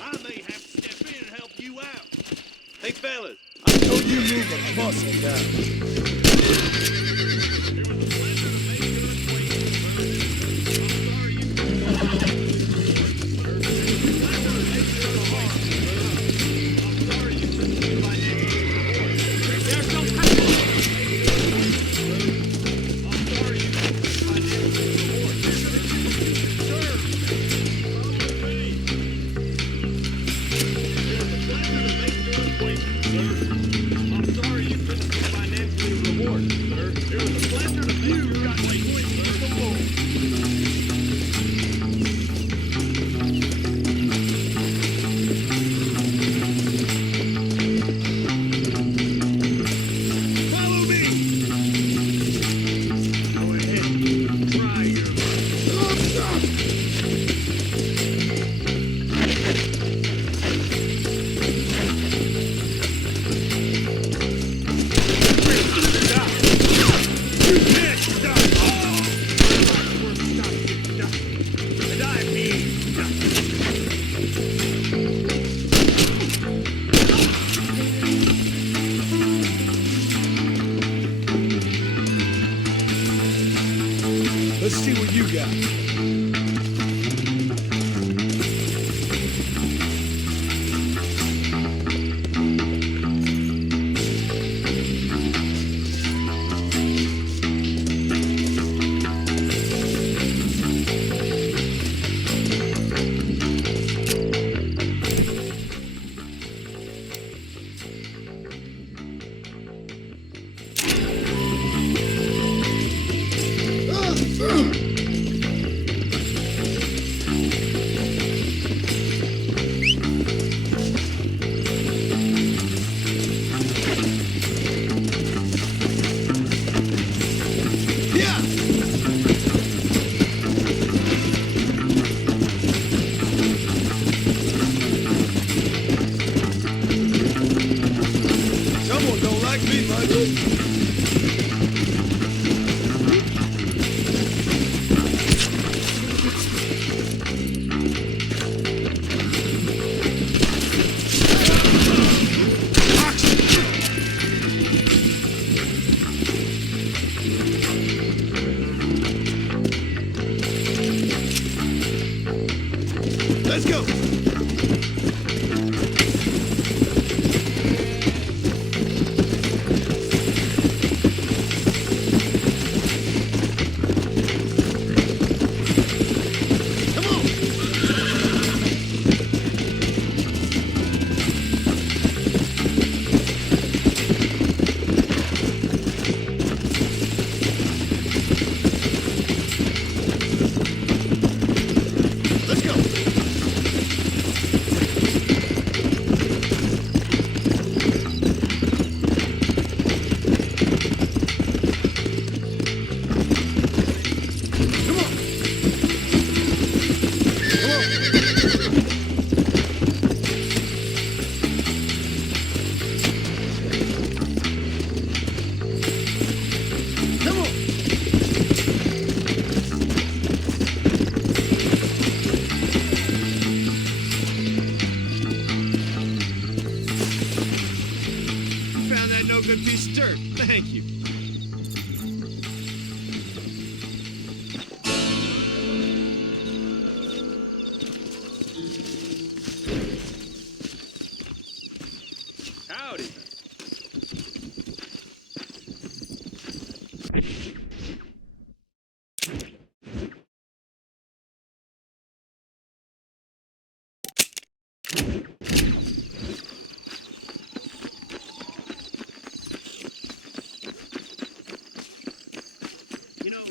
I may have to step in and help you out. Hey, fellas, I told you move a muscle down. Let's see what you got. Someone don't like me much. Let's go. Let's go. Found that no good piece of dirt. Thank you. Howdy. You know,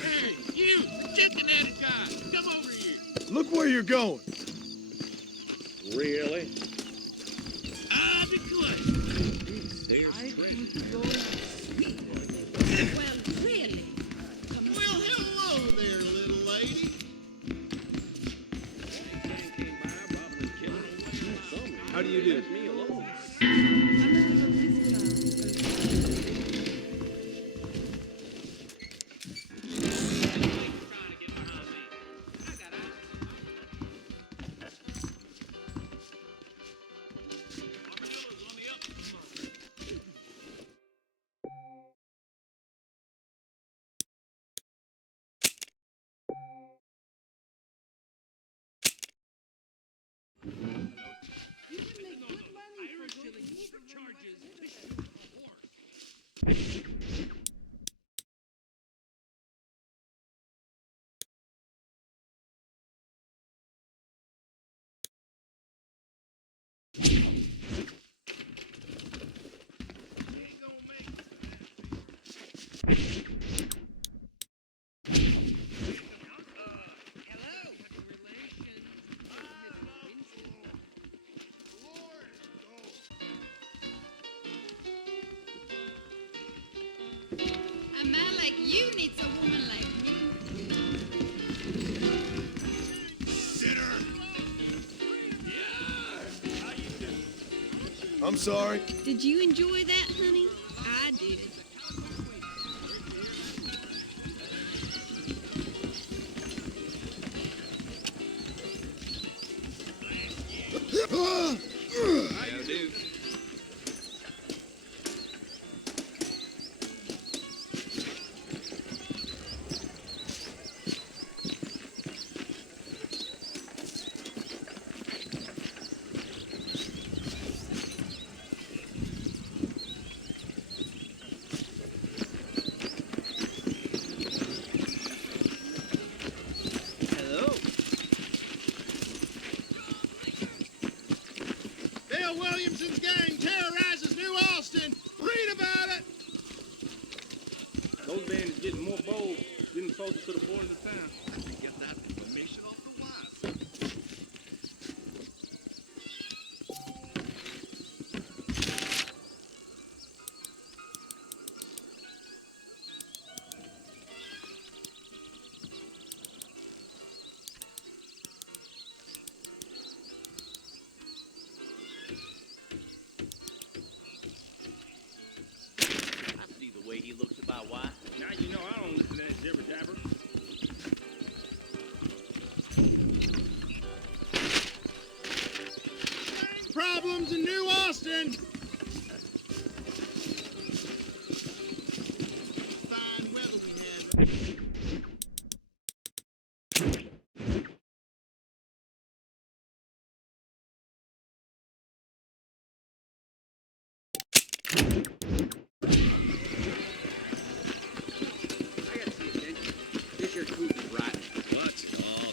hey, you chicken-headed guy, come over here. Look where you're going. Really? I'll be glad. Well, really. Well, hello there, little lady. How do you do? You need a woman like me. I'm sorry. Did you enjoy that, honey? I did. How do? Hello. Bill Williamson's gang terrorizes New Austin. Read about it. Those bandits getting more bold, getting closer to the borders of town. Get that information off the wires. I see the way he looks about why. Now you know I don't listen to that jibber jabber. Problems in New Austin. Fine weather we had. I gotta see it, Ken. This your coupe is rotten. What? Oh,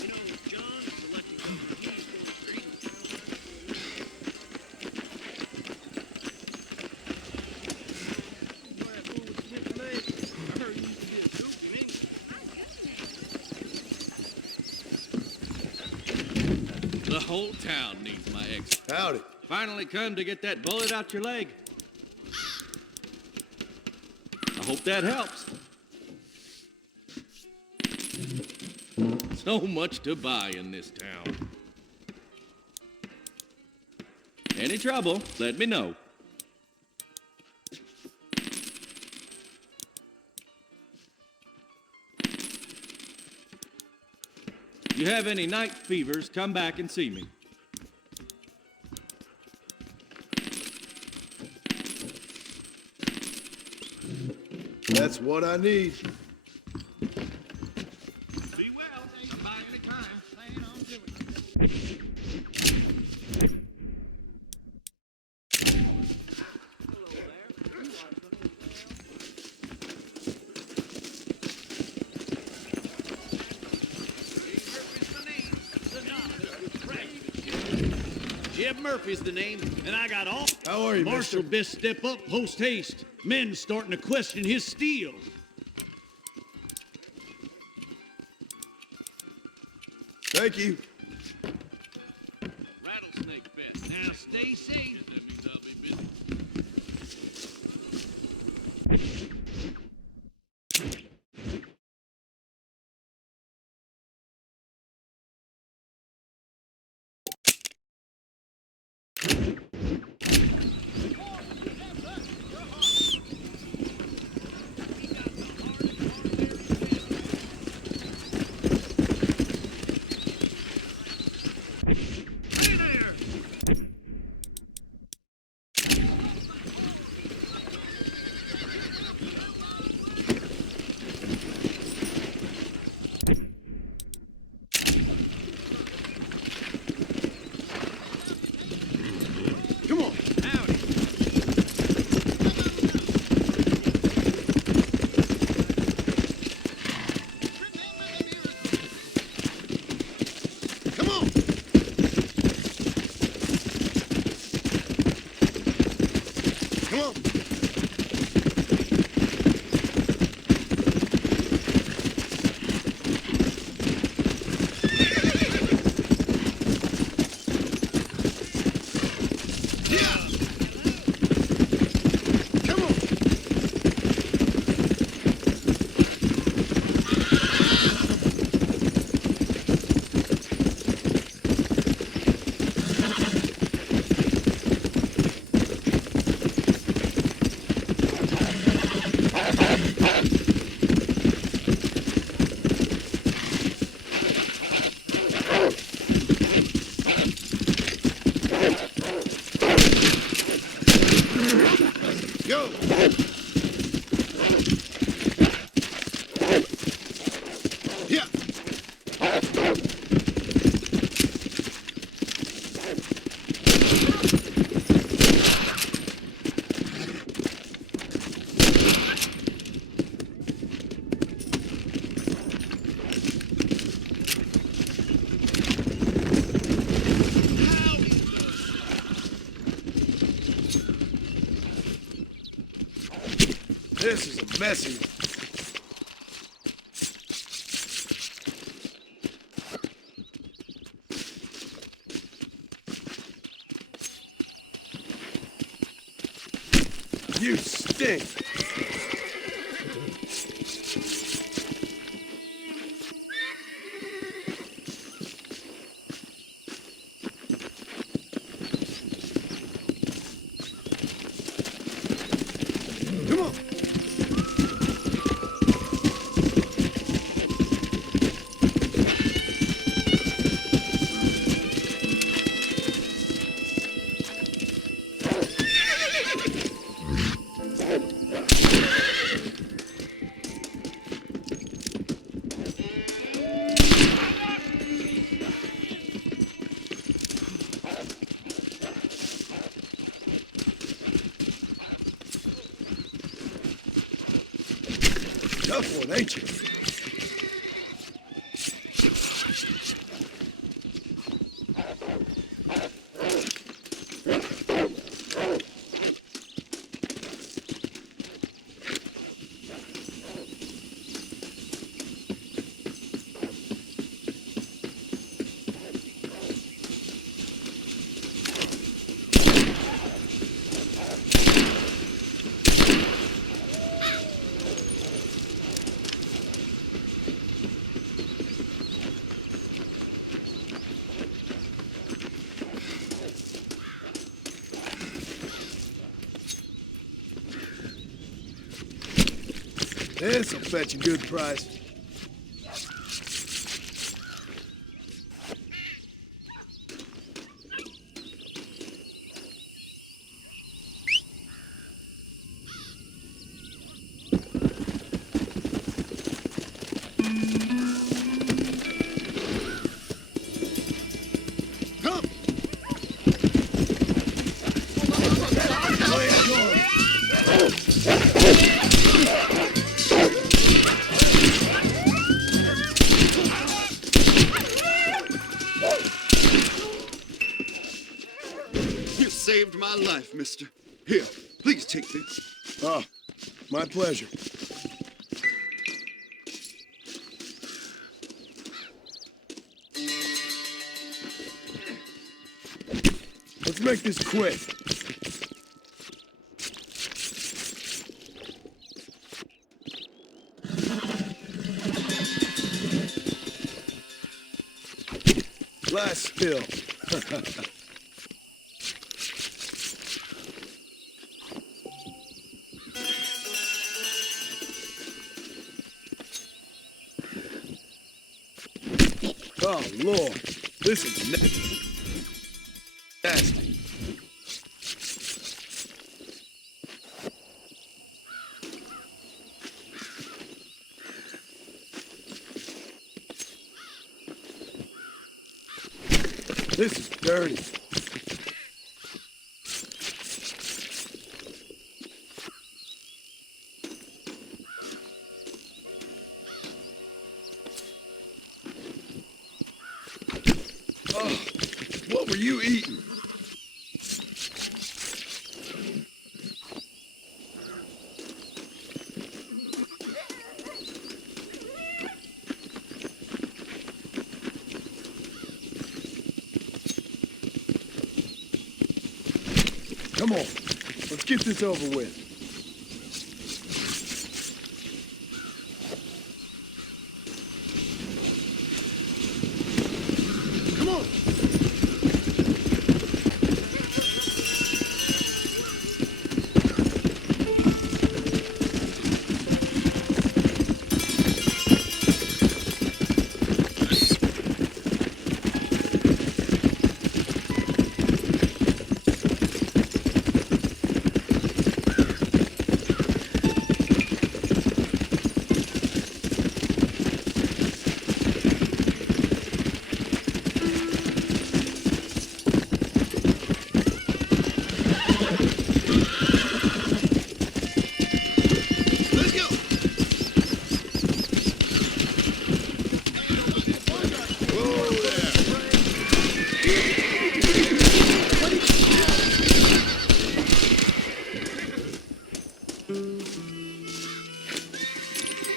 You know, John is elected governor. He's going straight. Boy, that fool with the switch leg. I heard he used to be a coupe in England. The whole town needs my ex. Howdy. Finally come to get that bullet out your leg. I hope that helps. So much to buy in this town. Any trouble, let me know. You have any night fevers, come back and see me. That's what I need. Be well. Somebody anytime. Hang on to it. Jeb Murphy's the name, and I got all. How are you, Marshal, mister? best step up post haste. Men starting to question his steel. Thank you. Rattlesnake Fest. Now stay safe. That means I'll be busy. This is a messy one. You stink. Come on. Tough one, ain't you? This'll fetch a good price. You saved my life, mister. Here, please take this. Oh, my pleasure. Let's make this quick. Last spill. Oh, Lord. This is nasty. This is dirty. Oh, what were you eating? Come on, let's get this over with. Come on.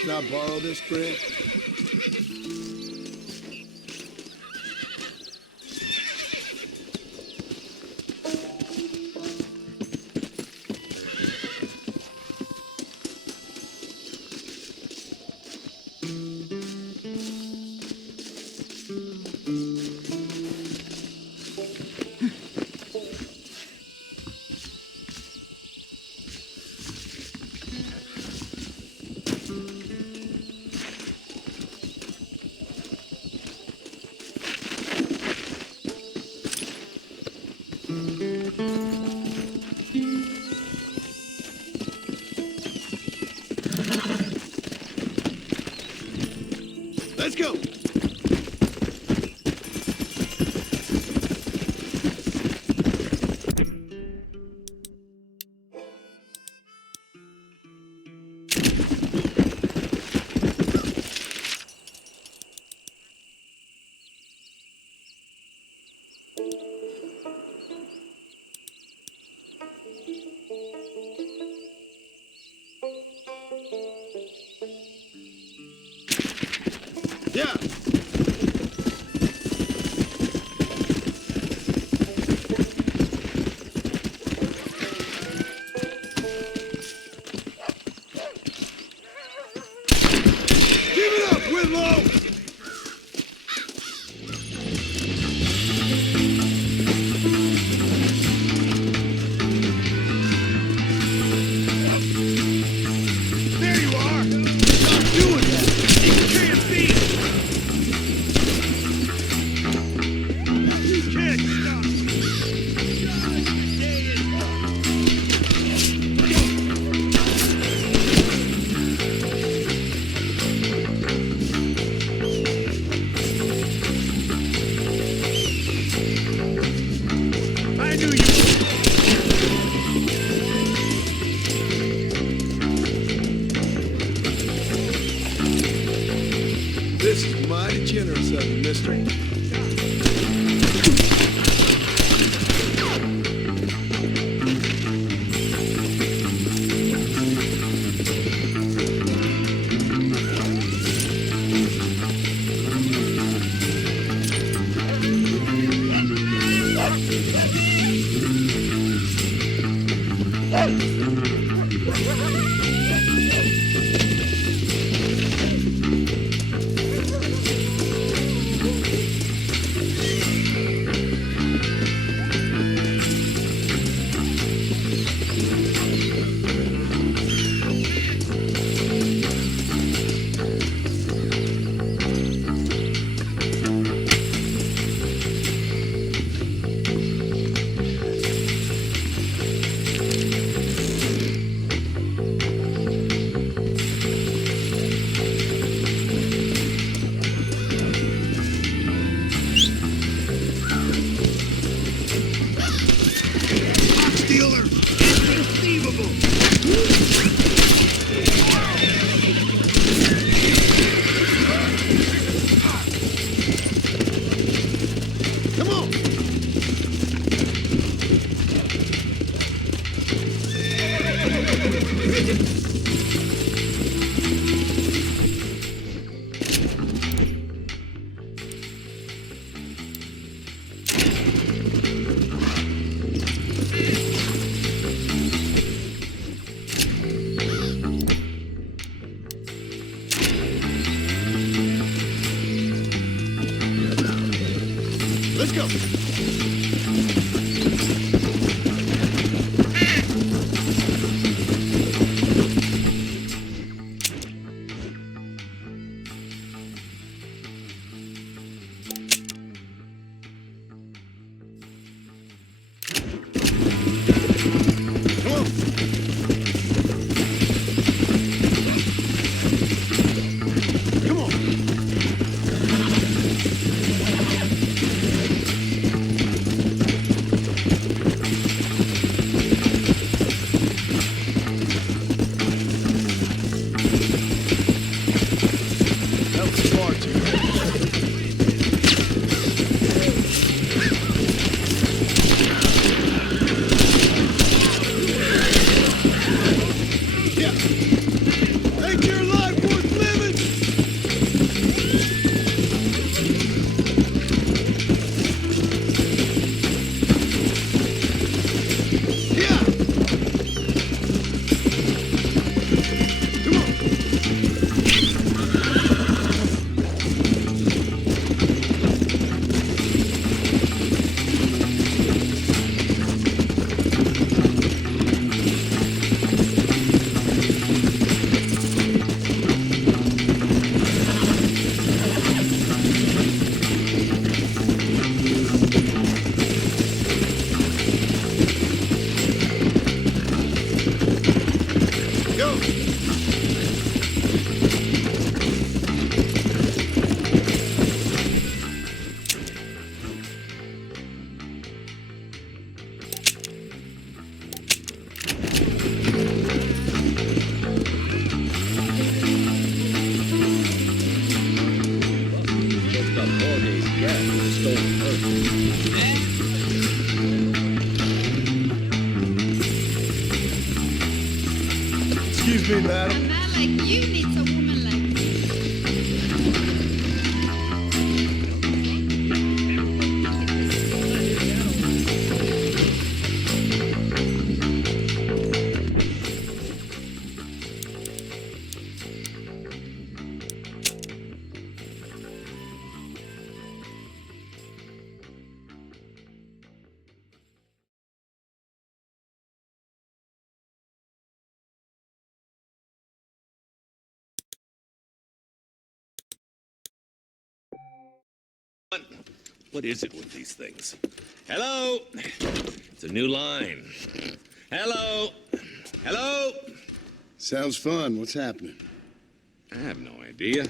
Can I borrow this, friend? Let's go! Yeah! Give it up, Whitlow! There you are! Stop doing that! You can't beat! You can't stop! I knew you would! This is mighty generous of you, mister. Stealer! Inconceivable! Come on! Let's go! Come on! Come on! go. Excuse me, madam. A man like you needs a woman like me. What is it with these things? Hello? It's a new line. Hello? Hello? Sounds fun. What's happening? I have no idea.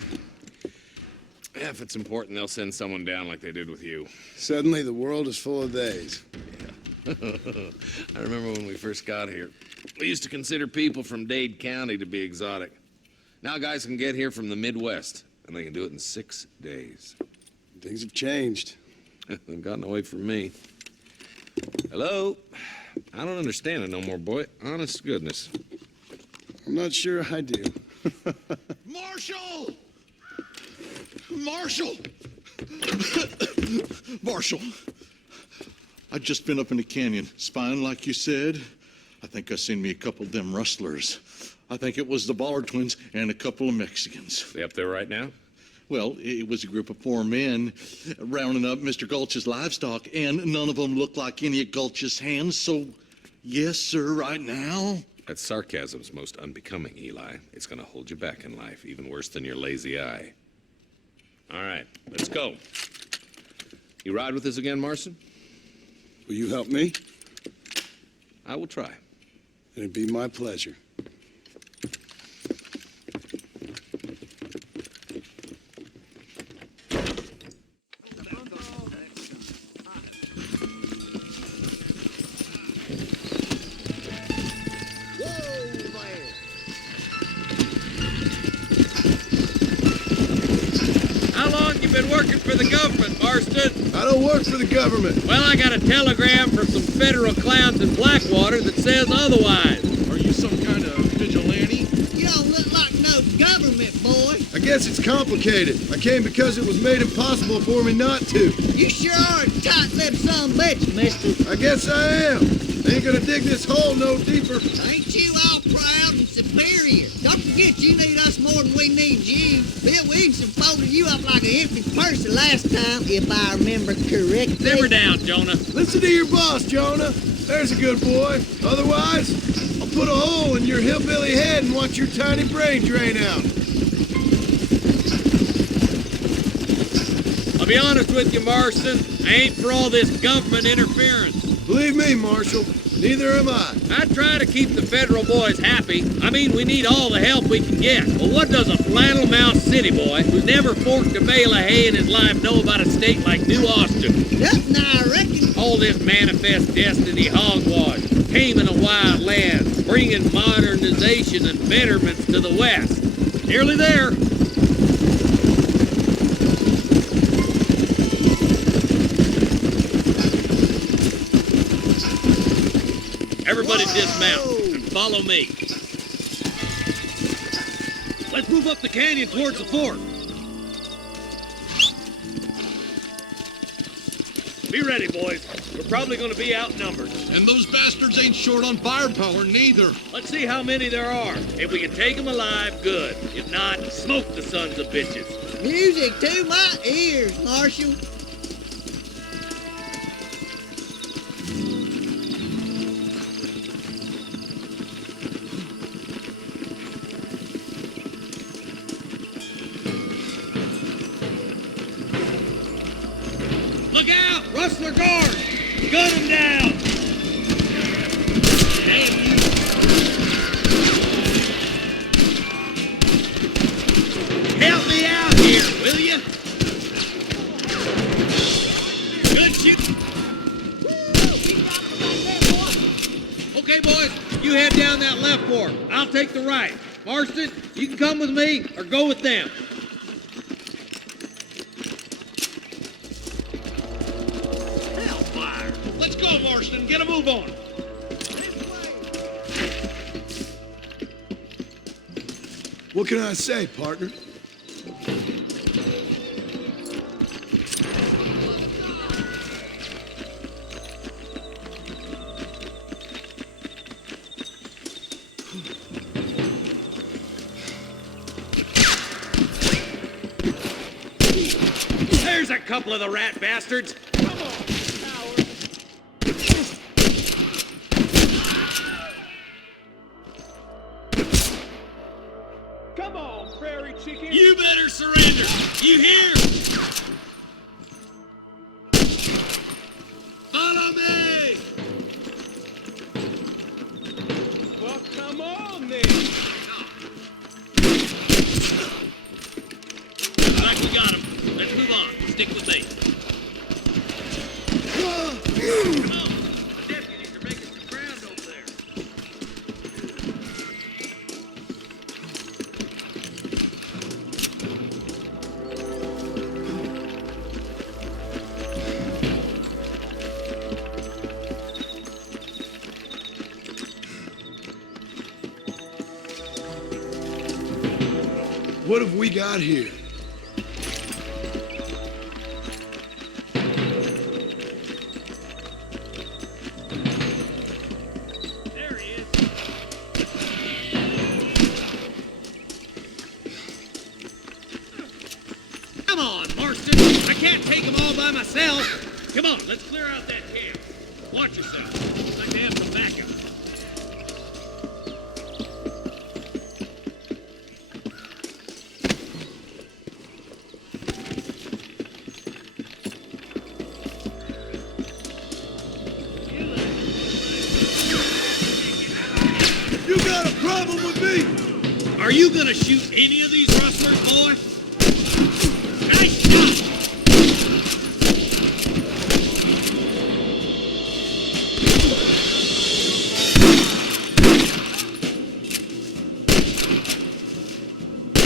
Yeah, if it's important, they'll send someone down like they did with you. Suddenly, the world is full of days. I remember when we first got here. We used to consider people from Dade County to be exotic. Now guys can get here from the Midwest, and they can do it in 6 days. Things have changed. They've gotten away from me. Hello? I don't understand it no more, boy. Honest to goodness. I'm not sure I do. Marshal! Marshal! Marshal! I just been up in the canyon, spying like you said. I think I seen me a couple of them rustlers. I think it was the Ballard twins and a couple of Mexicans. They up there right now? Well, it was a group of 4 men rounding up Mr. Gulch's livestock, and none of them looked like any of Gulch's hands, so yes, sir, right now. That sarcasm's most unbecoming, Eli. It's gonna hold you back in life, even worse than your lazy eye. All right, let's go. You ride with us again, Marston? Will you help me? I will try. It'd be my pleasure. Been working for the government, Marston. I don't work for the government. Well, I got a telegram from some federal clowns in Blackwater that says otherwise. Are you some kind of vigilante? You don't look like no government, boy. I guess it's complicated. I came because it was made impossible for me not to. You sure are a tight-lipped son of a bitch, mister. I guess I am. Ain't gonna dig this hole no deeper. Ain't you all proud and superior? Don't forget you need us more than we need you. Bill Williamson folded you up like an empty purse the last time, if I remember correctly. Simmer down, Jonah. Listen to your boss, Jonah. There's a good boy. Otherwise, I'll put a hole in your hillbilly head and watch your tiny brain drain out. I'll be honest with you, Marston. I ain't for all this government interference. Believe me, Marshal, neither am I. I try to keep the federal boys happy. I mean, we need all the help we can get. But what does a flannel-mouthed city boy who's never forked a bale of hay in his life know about a state like New Austin? Nothing, I reckon. All this manifest destiny hogwash, taming a wild land, bringing modernization and betterments to the West. Nearly there. Everybody dismount and follow me. Let's move up the canyon towards the fort. Be ready, boys. We're probably going to be outnumbered. And those bastards ain't short on firepower, neither. Let's see how many there are. If we can take them alive, good. If not, smoke the sons of bitches. Music to my ears, Marshal. Look out! Rustler guard! Gun him down! Damn you! you head down that left fork. I'll take the right. Marston, you can come with me or go with them. Hellfire! Let's go, Marston. Get a move on. What can I say, partner? There's a couple of the rat bastards. Come on, coward. Come on, prairie chicken. You better surrender. You hear? Follow me. Well, come on then. Like we got him. Let's move on. Stick with me. Come on. The deputies are making some ground over there. What have we got here? There he is. Come on, Marston. I can't take them all by myself. Come on, let's clear out that camp. Watch yourself. Looks like they have some backup. You got a problem with me? Are you gonna shoot any of these rustlers, boy? Nice shot!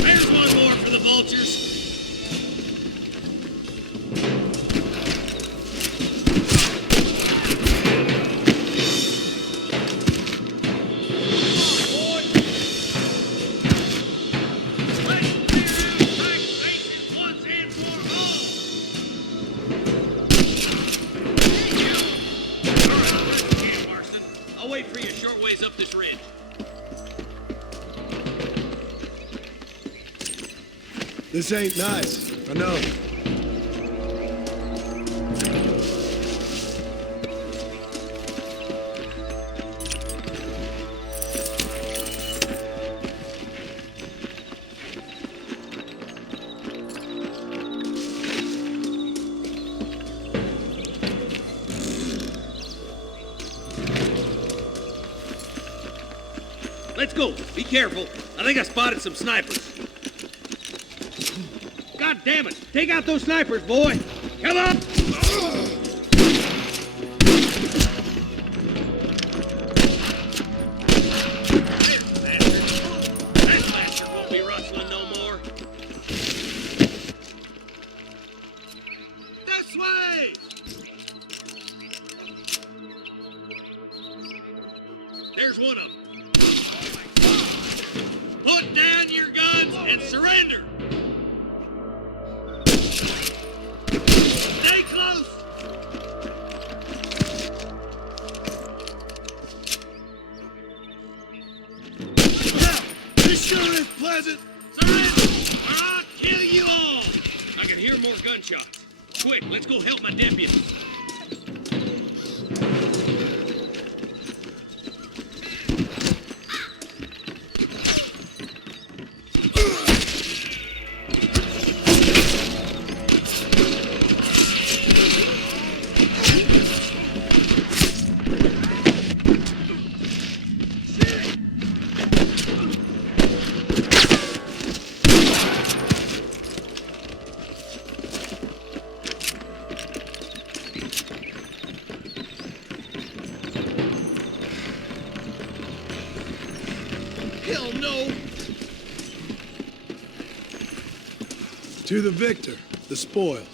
There's one more for the vultures. I'll wait for you a short ways up this ridge. This ain't nice. I know. Let's go. Be careful. I think I spotted some snipers. God damn it. Take out those snipers, boy. Come on. That bastard won't be rustling no more. This way. There's one of them. Put down your guns and surrender! Stay close! This sure is pleasant. Surrender! Or I'll kill you all! I can hear more gunshots. Quick, let's go help my deputies. To the victor, the spoils.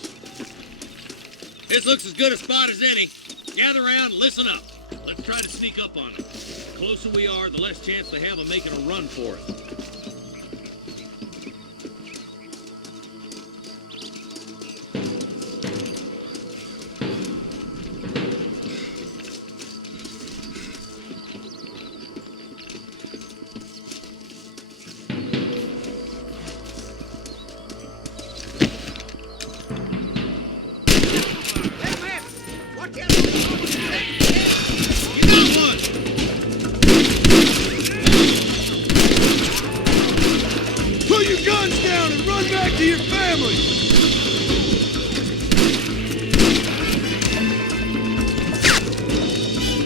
This looks as good a spot as any. Gather around and listen up. Let's try to sneak up on them. The closer we are, the less chance they have of making a run for it. Put your guns down and run back to your family!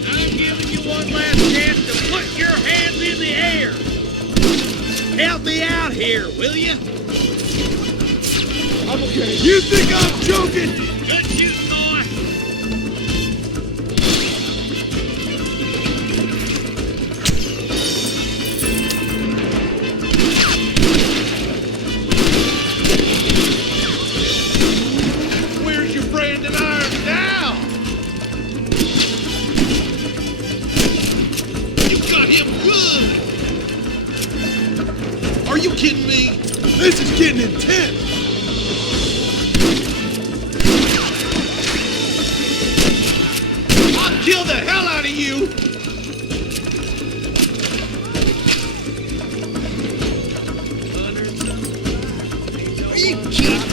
I'm giving you one last chance to put your hands in the air. Help me out here, will you? I'm okay. You think I'm joking? Good shooting, boy. Where's your branding iron now? You got him good! Are you kidding me? This is getting intense! I'll kill the hell out of you! Are you kidding?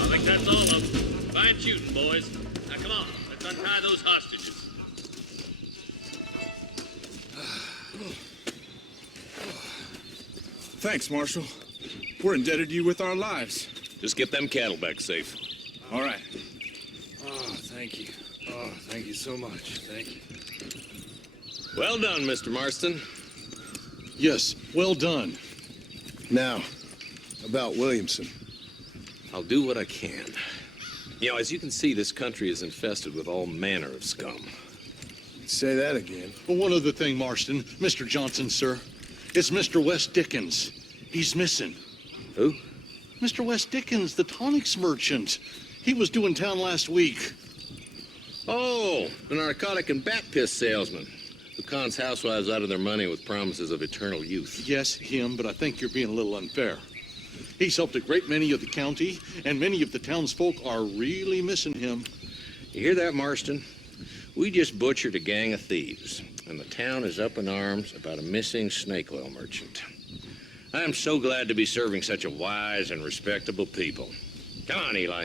I think that's all of them. Fine shooting, boys. Now come on, let's untie those hostages. Thanks, Marshal. We're indebted to you with our lives. Just get them cattle back safe. All right. Oh, thank you. Oh, thank you so much. Thank you. Well done, Mr. Marston. Yes, well done. Now, about Williamson. I'll do what I can. You know, as you can see, this country is infested with all manner of scum. Say that again. Well, one other thing, Marston. Mr. Johnson, sir. It's Mr. Wes Dickens. He's missing. Who? Mr. Wes Dickens, the tonics merchant. He was due in town last week. Oh, the narcotic and bat piss salesman who cons housewives out of their money with promises of eternal youth. Yes, him, but I think you're being a little unfair. He's helped a great many of the county, and many of the townsfolk are really missing him. You hear that, Marston? We just butchered a gang of thieves, and the town is up in arms about a missing snake oil merchant. I am so glad to be serving such a wise and respectable people. Come on, Eli.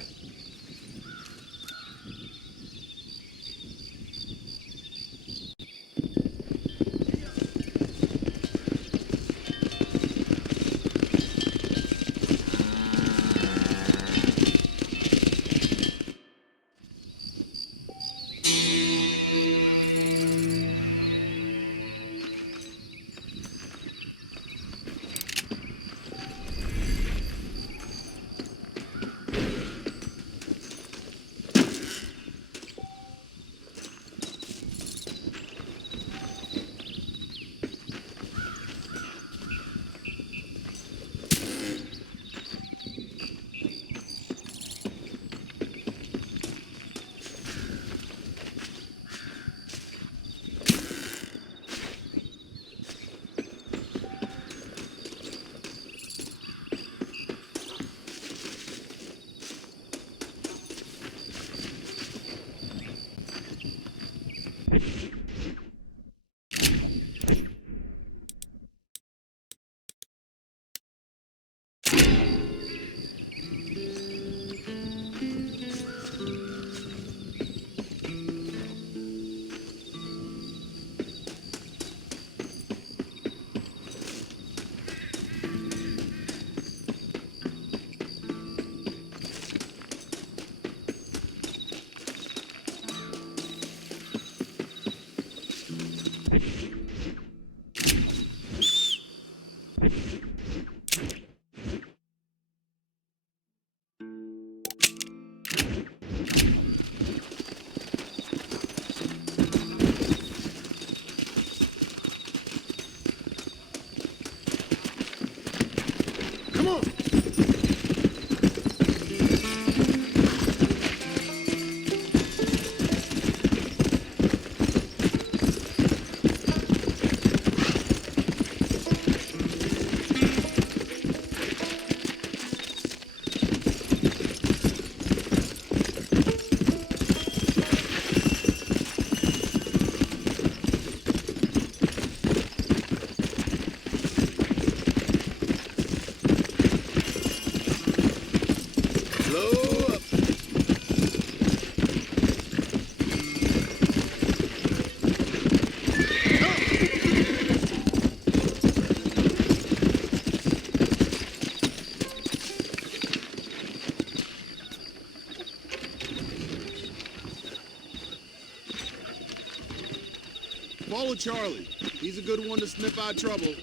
Charlie. He's a good one to sniff out trouble.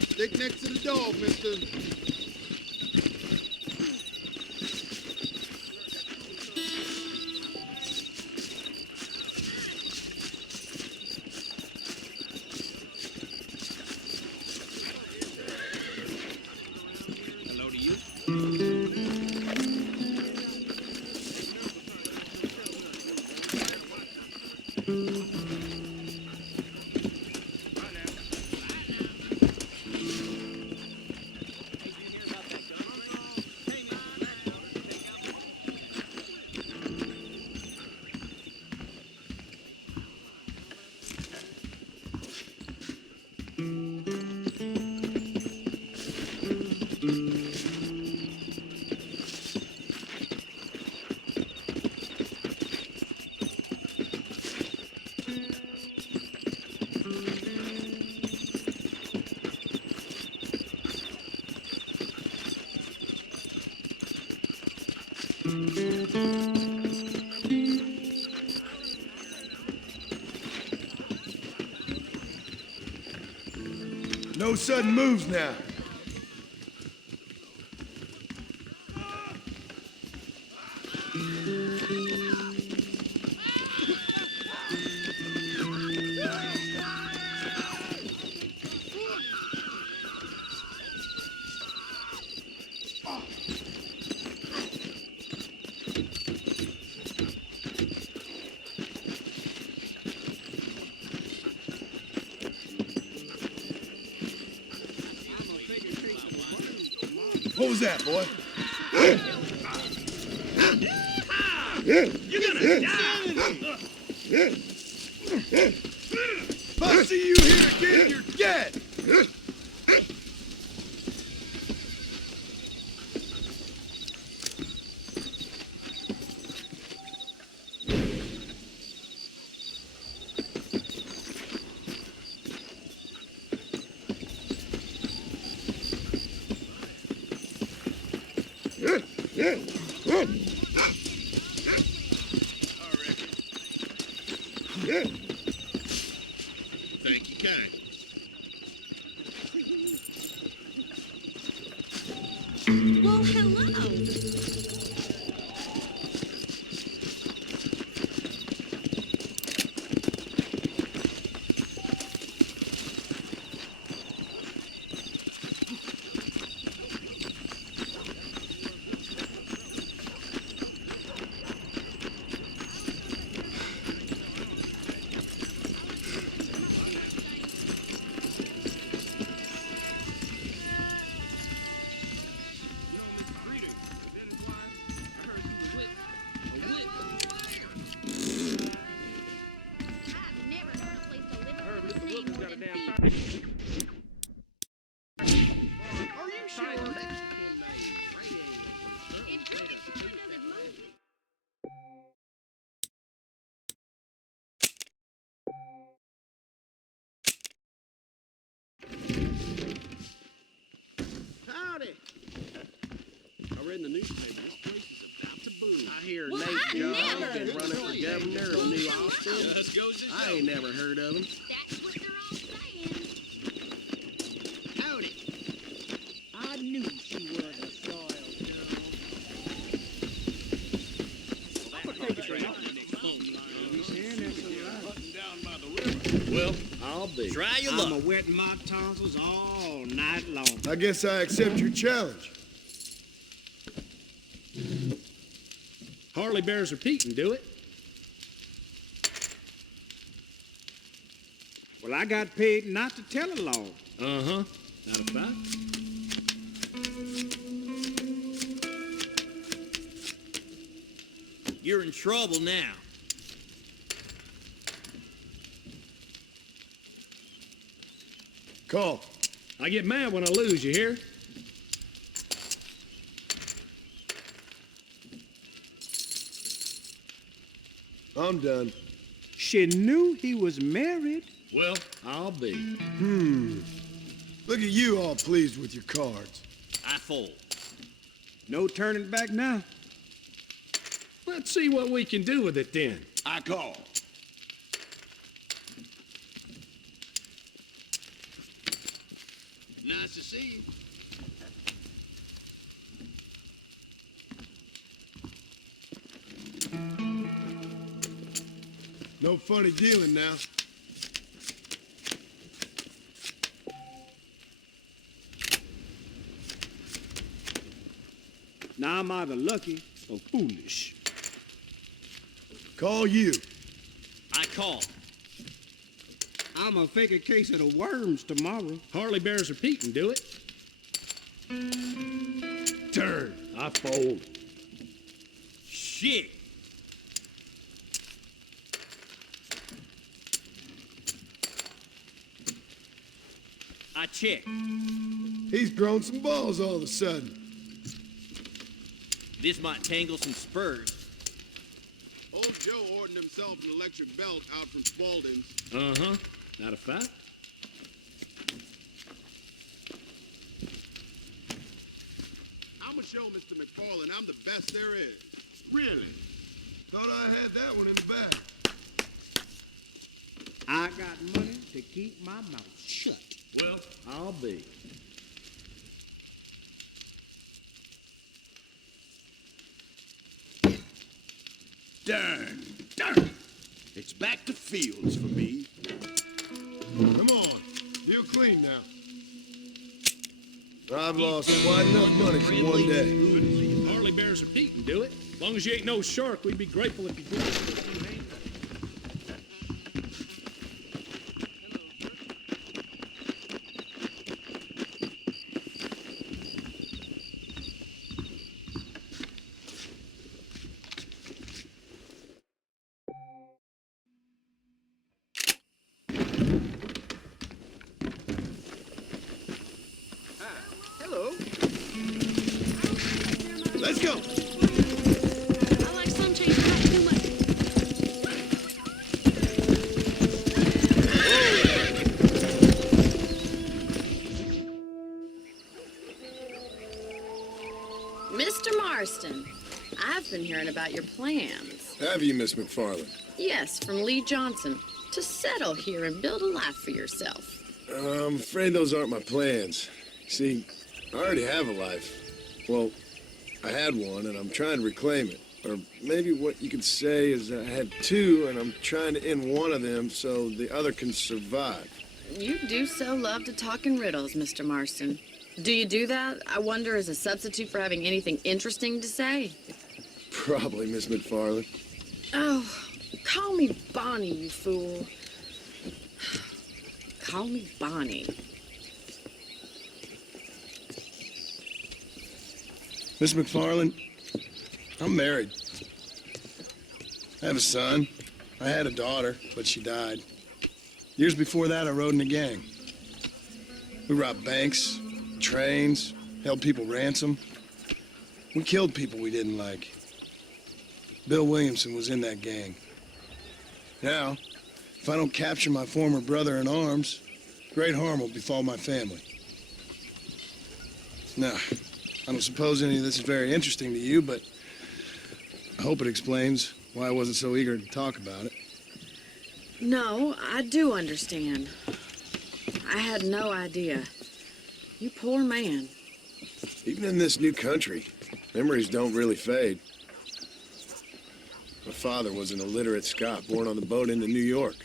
Stick next to the dog, mister. Hello to you. No sudden moves now. What was that, boy? You're gonna die! If I see you here again, you're dead! Thank you, kind. Well, hello. Howdy. I read in the newspaper this place is about to boom. I hear Well, Nate I John's never- been running for governor of New Austin. Just goes to I show. ain't never heard of him. That's what they're all saying. Howdy. I knew she was a soil girl. Well, I'll be. try your I'm luck. a wetting my tonsils all night long. I guess I accept your challenge. Hardly bears repeating, do it? Well, I got paid not to tell a law. Uh-huh. Not a fact. You're in trouble now. Call. I get mad when I lose, you hear? I'm done. She knew he was married. Well, I'll be. Look at you all pleased with your cards. I fold. No turning back now. Let's see what we can do with it then. I call. Nice to see you. No funny dealing now. Now I'm either lucky or foolish. Call you. I call. I'm gonna fake a case of the worms tomorrow. Harley Bears repeat and do it. Turn. I fold. Shit. I check. He's grown some balls all of a sudden. This might tangle some spurs. Old Joe ordered himself an electric belt out from Spaulding's. Uh-huh. Not a fact. I'm gonna show Mr. McFarland I'm the best there is. Really? Thought I had that one in the bag. I got money to keep my mouth shut. Well, I'll be. Darn. It's back to fields for me. Come on. Deal clean now. I've lost quite enough money for one day. Harley Bears repeat and do it. As long as you ain't no shark, we'd be grateful if you did it for a few hands. Hello. Let's go. I like sunshine not too much. Mr. Marston, I've been hearing about your plans. Have you, Miss McFarland? Yes, from Lee Johnson, to settle here and build a life for yourself. I'm afraid those aren't my plans. See, I already have a life. Well, I had one, and I'm trying to reclaim it. Or maybe what you could say is I had two, and I'm trying to end one of them so the other can survive. You do so love to talk in riddles, Mr. Marston. Do you do that, I wonder, as a substitute for having anything interesting to say? Probably, Miss McFarland. Oh, call me Bonnie, you fool. Call me Bonnie. Miss McFarland, I'm married. I have a son. I had a daughter, but she died. Years before that, I rode in a gang. We robbed banks, trains, held people ransom. We killed people we didn't like. Bill Williamson was in that gang. Now, if I don't capture my former brother in arms, great harm will befall my family. Now, I don't suppose any of this is very interesting to you, but I hope it explains why I wasn't so eager to talk about it. No, I do understand. I had no idea. You poor man. Even in this new country, memories don't really fade. My father was an illiterate Scot born on the boat into New York.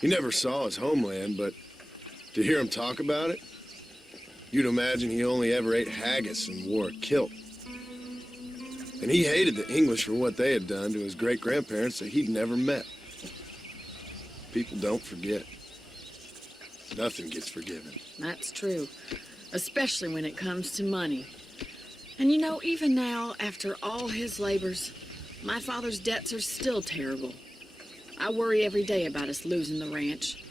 He never saw his homeland, but to hear him talk about it, you'd imagine he only ever ate haggis and wore a kilt. And he hated the English for what they had done to his great-grandparents that he'd never met. People don't forget. Nothing gets forgiven. That's true, especially when it comes to money. And you know, even now, after all his labors, my father's debts are still terrible. I worry every day about us losing the ranch.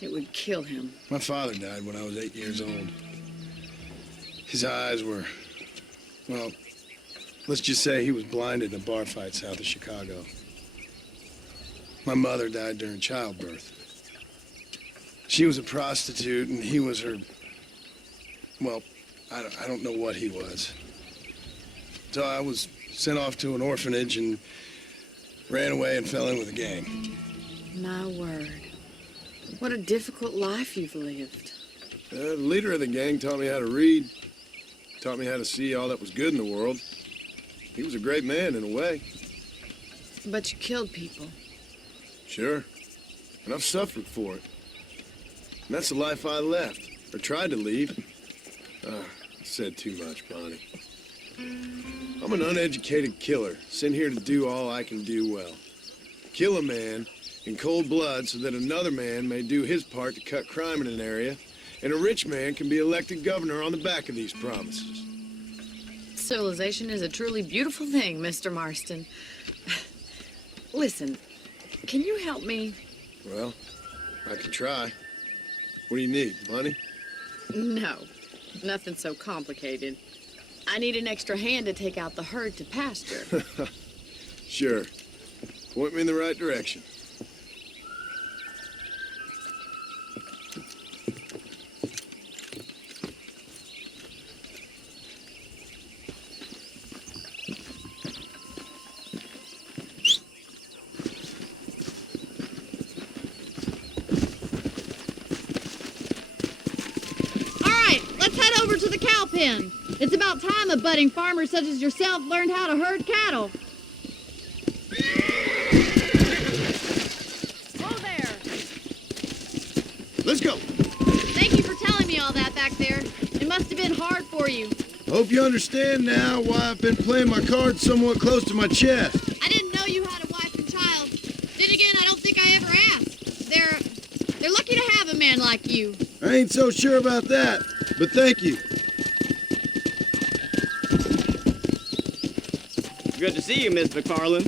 It would kill him. My father died when I was 8 years old. His eyes were, well, let's just say he was blinded in a bar fight south of Chicago. My mother died during childbirth. She was a prostitute, and he was her, well, I don't know what he was. So I was sent off to an orphanage and ran away and fell in with a gang. My word. What a difficult life you've lived. The leader of the gang taught me how to read, taught me how to see all that was good in the world. He was a great man in a way. But you killed people. Sure. And I've suffered for it. And that's the life I left, or tried to leave. I said too much, Bonnie. I'm an uneducated killer, sent here to do all I can do well. Kill a man in cold blood so that another man may do his part to cut crime in an area, and a rich man can be elected governor on the back of these promises. Civilization is a truly beautiful thing, Mr. Marston. Listen, can you help me? Well, I can try. What do you need, money? No, nothing so complicated. I need an extra hand to take out the herd to pasture. Sure. Point me in the right direction. Over to the cow pen. It's about time a budding farmer such as yourself learned how to herd cattle. Whoa there. Let's go. Thank you for telling me all that back there. It must have been hard for you. Hope you understand now why I've been playing my cards somewhat close to my chest. I didn't know you had a wife and child. Then again, I don't think I ever asked. They're lucky to have a man like you. I ain't so sure about that, but thank you. Good to see you, Miss McFarland.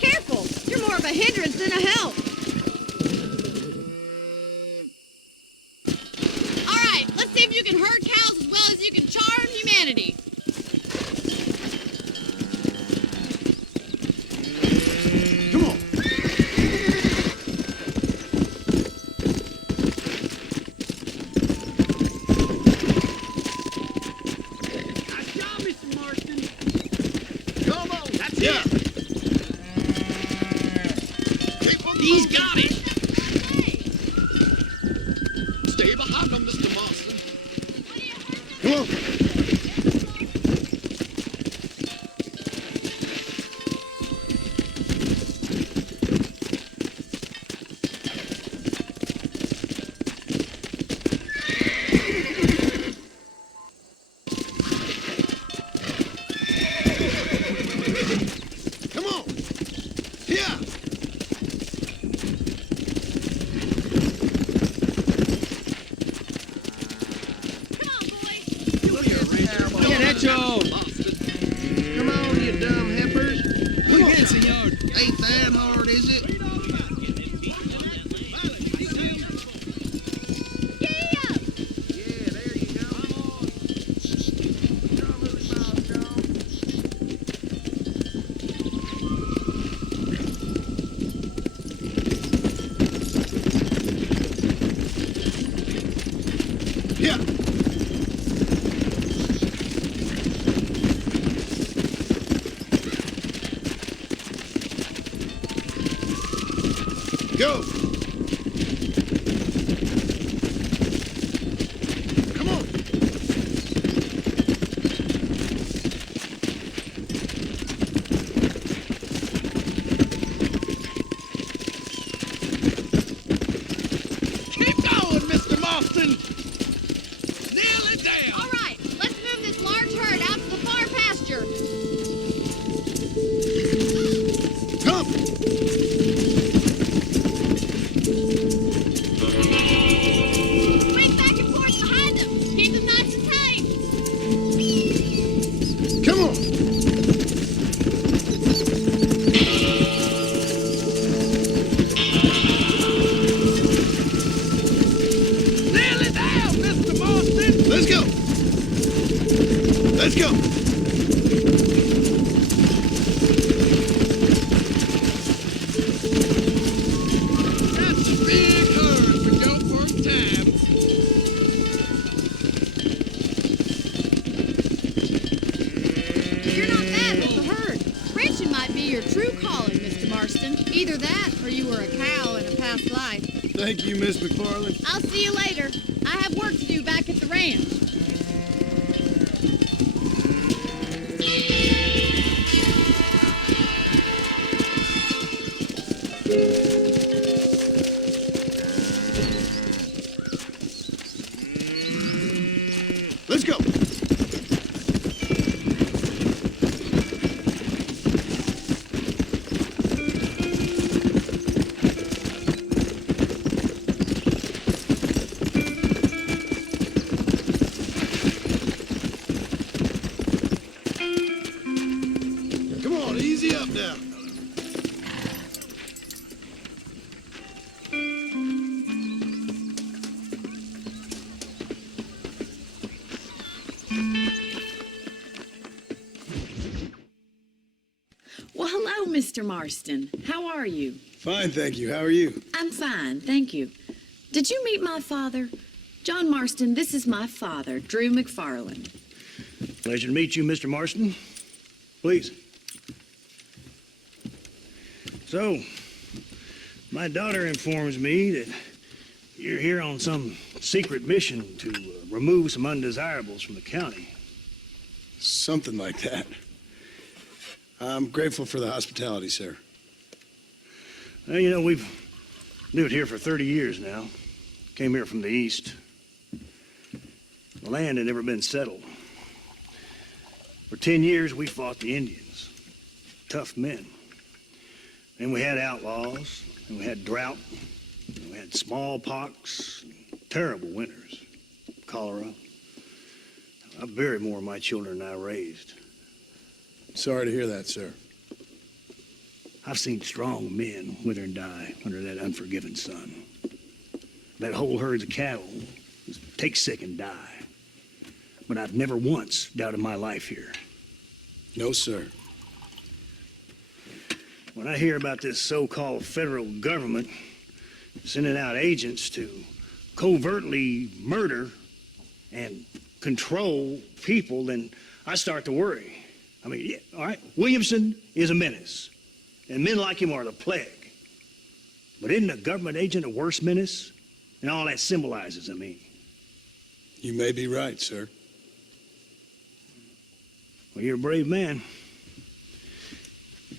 Careful! You're more of a hindrance than a help. All right, let's see if you can herd cows as well as you can charm humanity. Come on. Yeah. He's got it. Stay behind him, Mr. Marston. Come on. Come on, you dumb heifers. Come on, senor. Ain't that hard, is it? Yeah. Go. Come on. Keep going, Mr. Marston. Nail it down. All right, let's move this large herd out to the far pasture. Come. Either that, or you were a cow in a past life. Thank you, Miss McFarland. I'll see you later. I have work to do back at the ranch. Let's go. Come on, easy up now. Well, hello, Mr. Marston. How are you? Fine, thank you. How are you? I'm fine, thank you. Did you meet my father? John Marston, this is my father, Drew McFarland. Pleasure to meet you, Mr. Marston. Please. So, my daughter informs me that you're here on some secret mission to remove some undesirables from the county. Something like that. I'm grateful for the hospitality, sir. Well, you know, we've lived here for 30 years now. Came here from the east. The land had never been settled. For 10 years, we fought the Indians. Tough men. Then we had outlaws, and we had drought, and we had smallpox, terrible winters, cholera. I buried more of my children than I raised. Sorry to hear that, sir. I've seen strong men wither and die under that unforgiving sun. That whole herds of cattle just take sick and die. But I've never once doubted my life here. No, sir. When I hear about this so-called federal government sending out agents to covertly murder and control people, then I start to worry. I mean, yeah, all right, Williamson is a menace, and men like him are the plague. But isn't a government agent a worse menace? And all that symbolizes, I mean. You may be right, sir. Well, you're a brave man.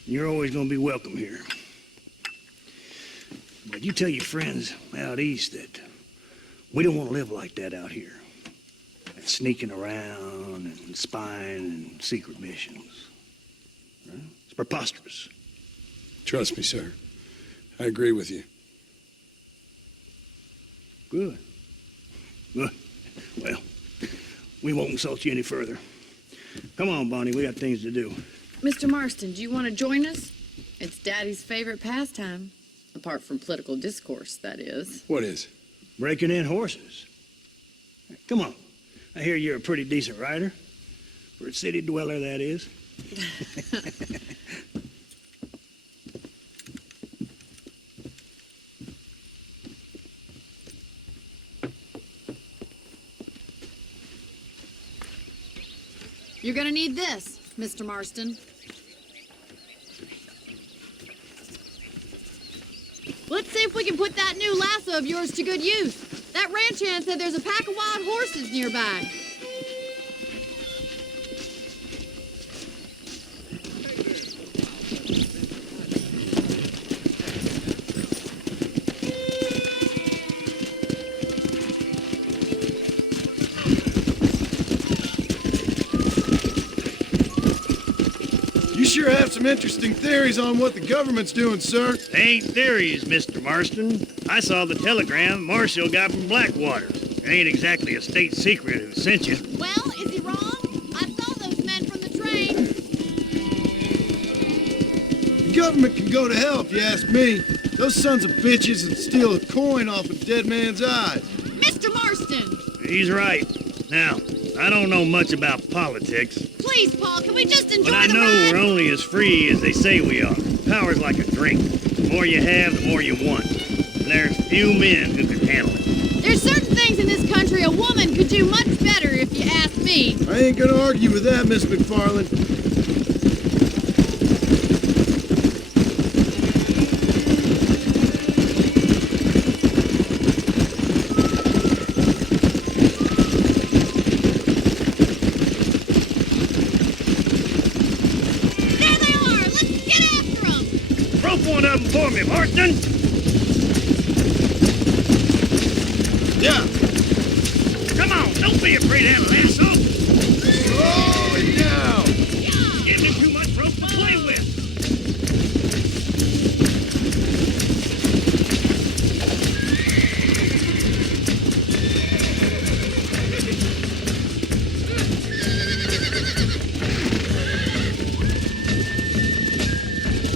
You're always going to be welcome here. But you tell your friends out east that we don't want to live like that out here. Sneaking around and spying and secret missions. Right? It's preposterous. Trust me, sir. I agree with you. Good. Good. Well, we won't insult you any further. Come on, Bonnie, we got things to do. Mr. Marston, do you want to join us? It's Daddy's favorite pastime. Apart from political discourse, that is. What is? Breaking in horses. Come on. I hear you're a pretty decent rider. For a city dweller, that is. You're gonna need this, Mr. Marston. Let's see if we can put that new lasso of yours to good use. That ranch hand said there's a pack of wild horses nearby. You sure have some interesting theories on what the government's doing, sir. They ain't theories, Mr. Marston. I saw the telegram Marshall got from Blackwater. It ain't exactly a state secret who sent you. Well, is he wrong? I saw those men from the train. The government can go to hell if you ask me. Those sons of bitches would steal a coin off a dead man's eyes. Mr. Marston! He's right. Now, I don't know much about politics, Please, Paul, can we just enjoy but I the know ride? we're only as free as they say we are. Power's like a drink. The more you have, the more you want. And there's few men who can handle it. There's certain things in this country a woman could do much better, if you ask me. I ain't gonna argue with that, Miss McFarland. Hey, Marston! Yeah. Come on, don't be afraid of that lasso! Slow it down! Giving him too much rope to play with!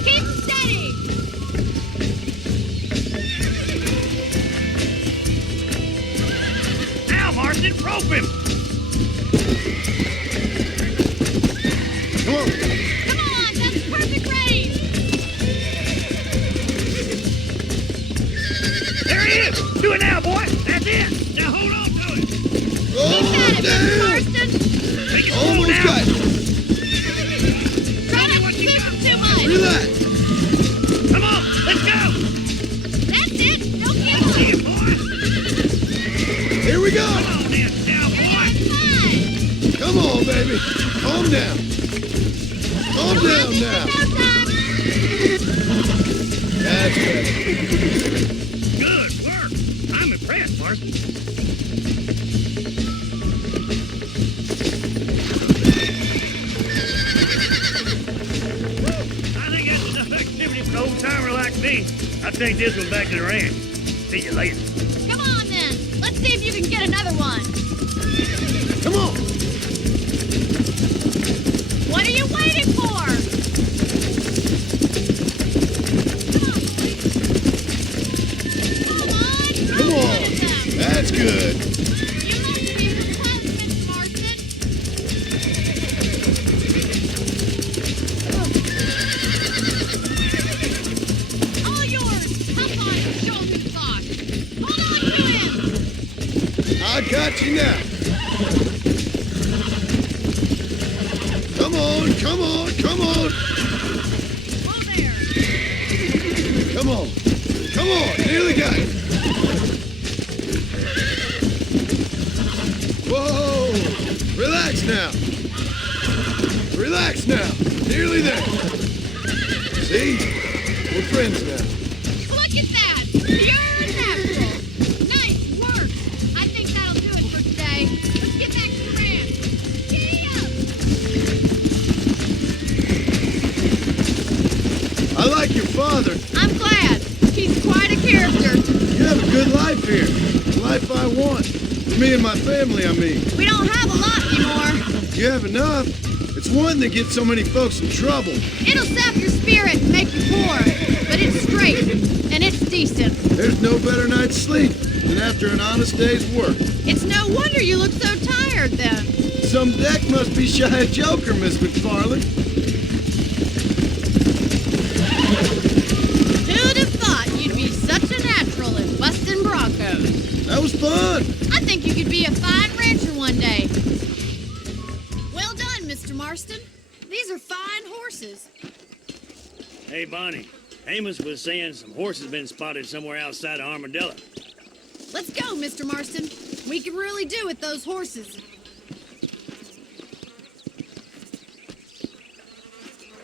Keep steady. Now, Marston, rope him! Come on! Come on, that's perfect range. There he is! Do it now, boy! That's it! Now hold on to it! Keep at it, Mr. Marston. Make it slow Almost now! got it. Try not to push too much. Relax! Come on, let's go! That's it. Don't give up. See you, boy! Here we go! Come on then, cowboy! Come on, baby! Calm down! Calm down now! That's better. Good work! I'm impressed, Marston. I think that's enough activity for an old-timer like me. I'll take this one back to the ranch. See you later. Come on, then. Let's see if you can get another one. Come on! What are you waiting for? Come on. Come on! That's good! You must be impressed, Mr. Marston. All yours. Hop on and show him his boss. Hold on to him. I got you now! Come on, come on, come on! Whoa there. Come on! Come on! Nearly got it! Whoa! Relax now! Relax now! Nearly there! See? We're friends now. Look at that. Pure natural. Nice work. I think that'll do it for today. Let's get back to the ranch. Giddy up. I like your father. I'm glad. He's quite a character. You have a good life here. The life I want. Me and my family, I mean. We don't have a lot anymore. You have enough. It's one that gets so many folks in trouble. It'll sap your spirit and make you poor. But it's straight. And it's decent. There's no better night's sleep than after an honest day's work. It's no wonder you look so tired then. Some deck must be shy a joker, Miss McFarland. Who'd have thought you'd be such a natural in busting broncos? That was fun. I think you could be a fine rancher one day. Well done, Mr. Marston. These are fine horses. Hey, Bonnie. Amos was saying some horses been spotted somewhere outside of Armadillo. Let's go, Mr. Marston. We could really do with those horses.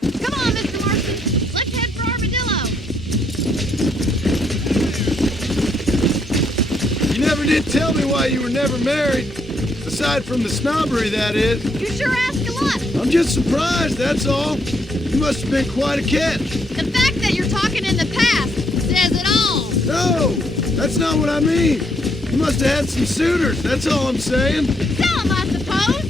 Come on, Mr. Marston. Let's head for Armadillo. You never did tell me why you were never married. Aside from the snobbery, that is. You sure ask a lot. I'm just surprised, that's all. You must have been quite a catch. The fact that you're talking in the past says it all. No, that's not what I mean. You must have had some suitors, that's all I'm saying. Some, I suppose.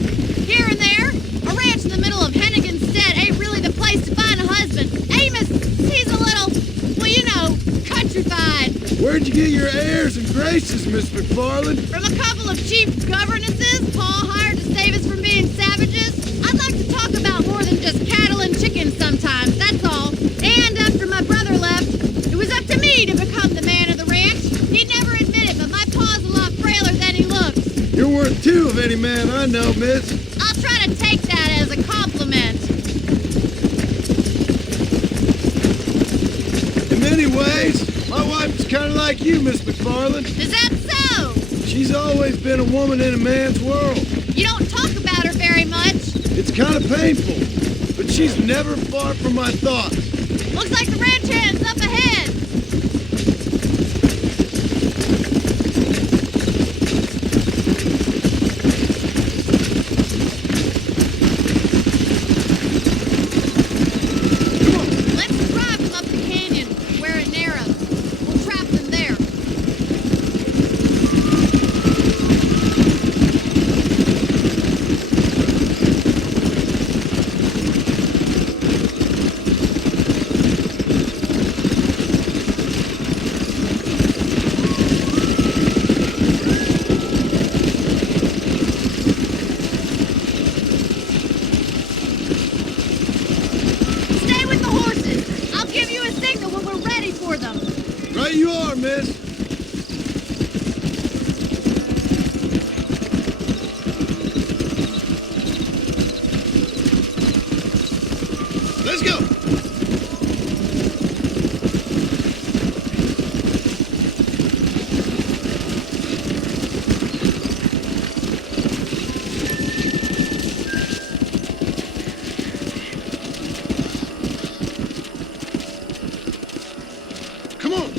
Here and there. A ranch in the middle of Hennigan's Stead ain't really the place to find a husband. Amos, he's a little, well, you know, countrified. Where'd you get your airs and graces, Miss McFarland? From a couple of cheap governesses Paul hired to save us from being savages. I'd like to talk about more than just cattle and chickens sometimes, that's all. And after my brother left, it was up to me to become the man of the ranch. He'd never admit it, but my pa's a lot frailer than he looks. You're worth two of any man I know, miss. I'll try to take that as a compliment. In many ways, my wife is kind of like you, Miss McFarland. Is that so? She's always been a woman in a man's world. You don't talk about her very much. It's kind of painful, but she's never far from my thoughts. Looks like the ranch hand's up ahead. Right you are, miss. Let's go. Come on.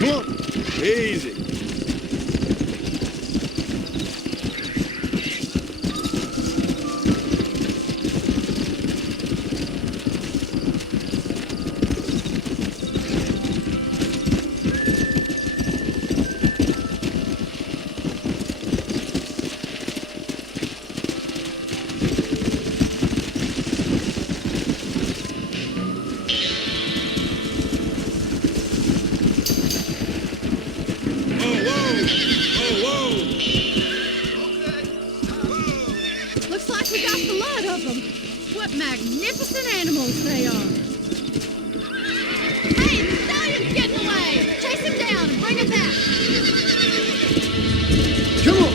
Come on. Easy. Looks like we got the lot of them. What magnificent animals they are. Hey, the stallion's getting away. Chase him down and bring him back. Come on.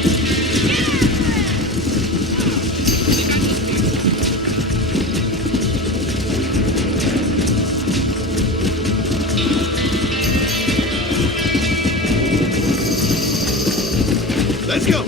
Let's go.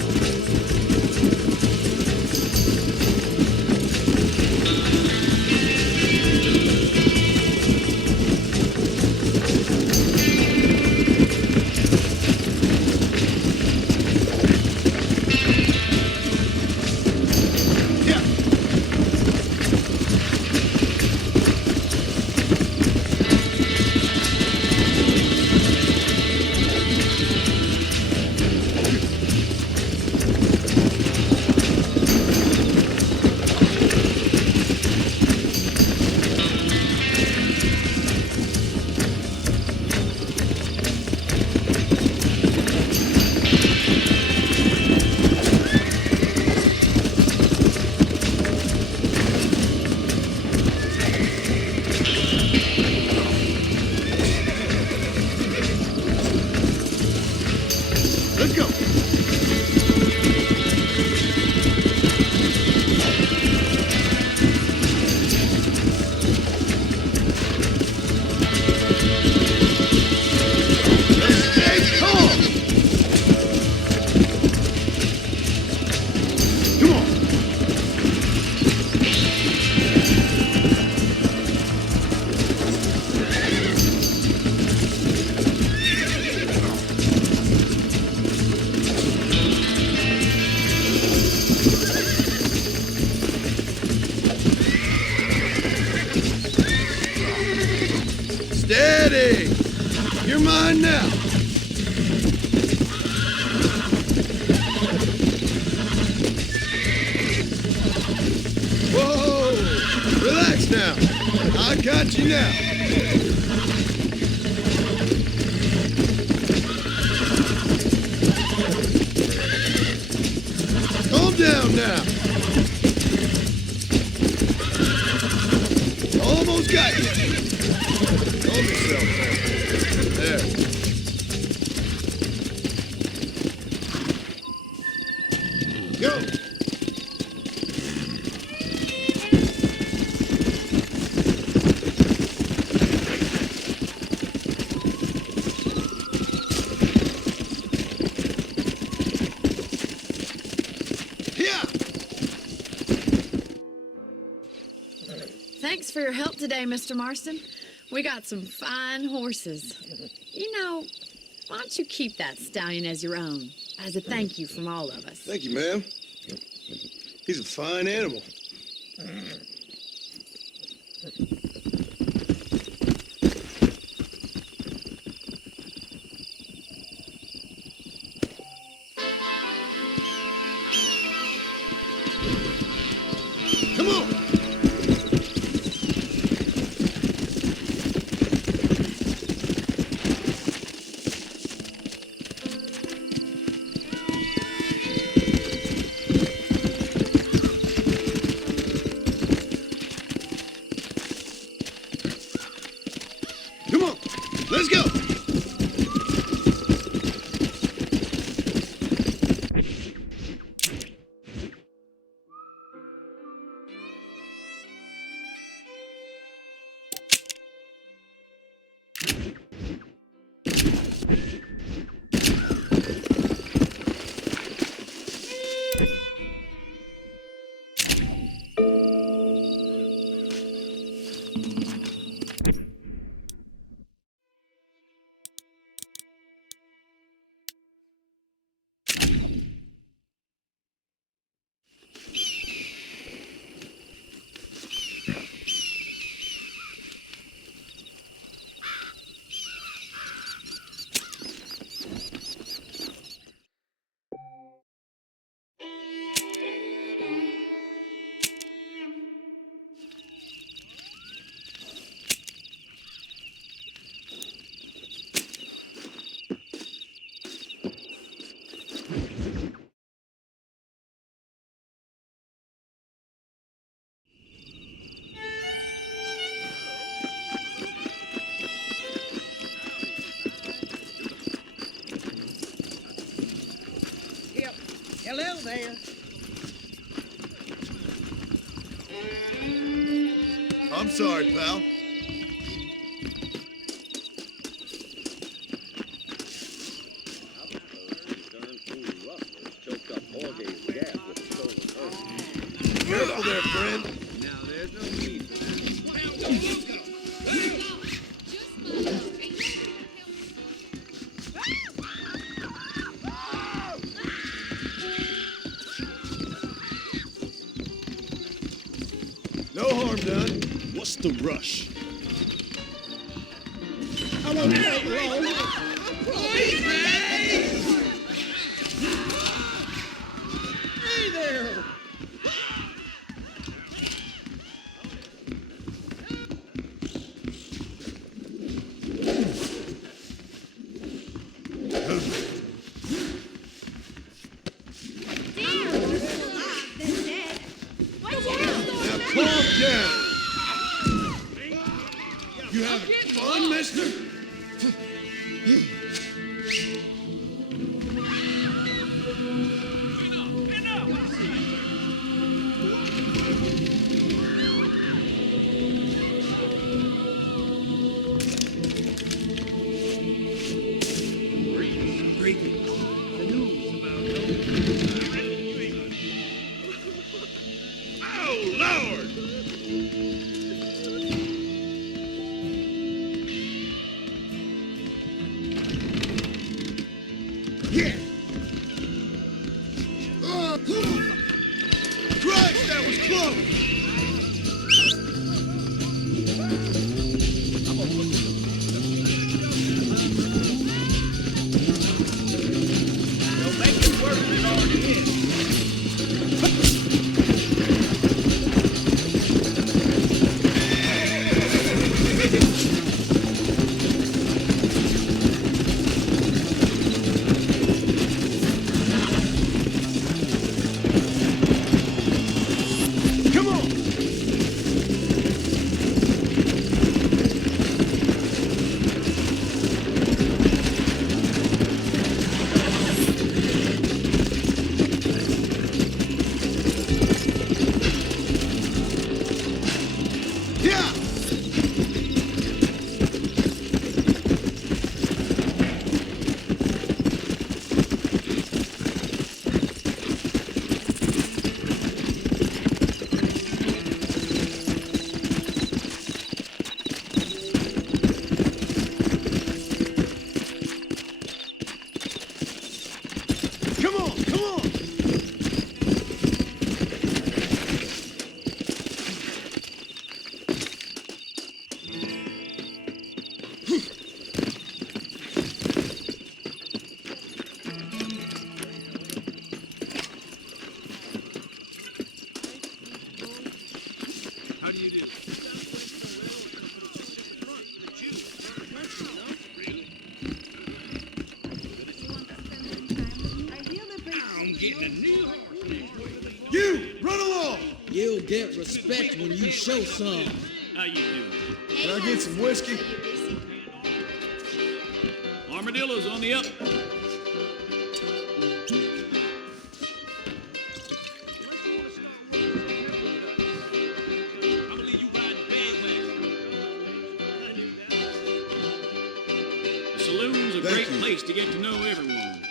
Let's go. Stay calm. Come on. Steady! You're mine now. Whoa! Relax now. I got you now. Calm down now. Almost got you. Calm yourself now. There. Go. Yeah. Thanks for your help today, Mr. Marston. We got some fine horses. You know, why don't you keep that stallion as your own, as a thank you from all of us? Thank you, ma'am. He's a fine animal. Come on! Come on, let's go! Hello there. I'm sorry, pal. Careful there, friend. Now, there's no need for that. No harm done. What's the rush? I won't take long. Hey there! Now calm down. You having fun, mister? Oh, Lord! Yeah. Christ, that was close. They'll make it worse than it already is. Come on. How do you do? I'm getting a new horse next week. You, run along! You'll get respect when you show some. How you doing? Can I get some whiskey? Armadillo's on the up. The saloon's a great place to get to know everyone.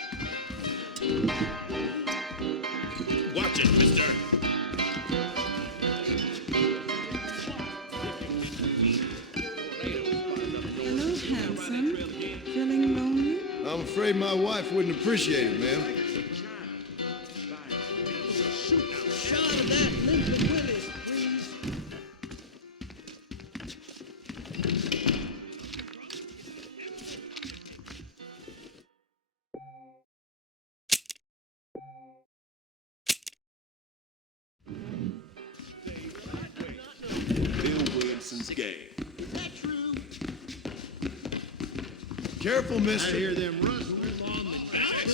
Watch it, mister. Hello, handsome. Feeling lonely? I'm afraid my wife wouldn't appreciate it, ma'am. Shot of that liquid Willis, please. Bill Williamson's gay. Careful, mister. I hear them rustlers on the back.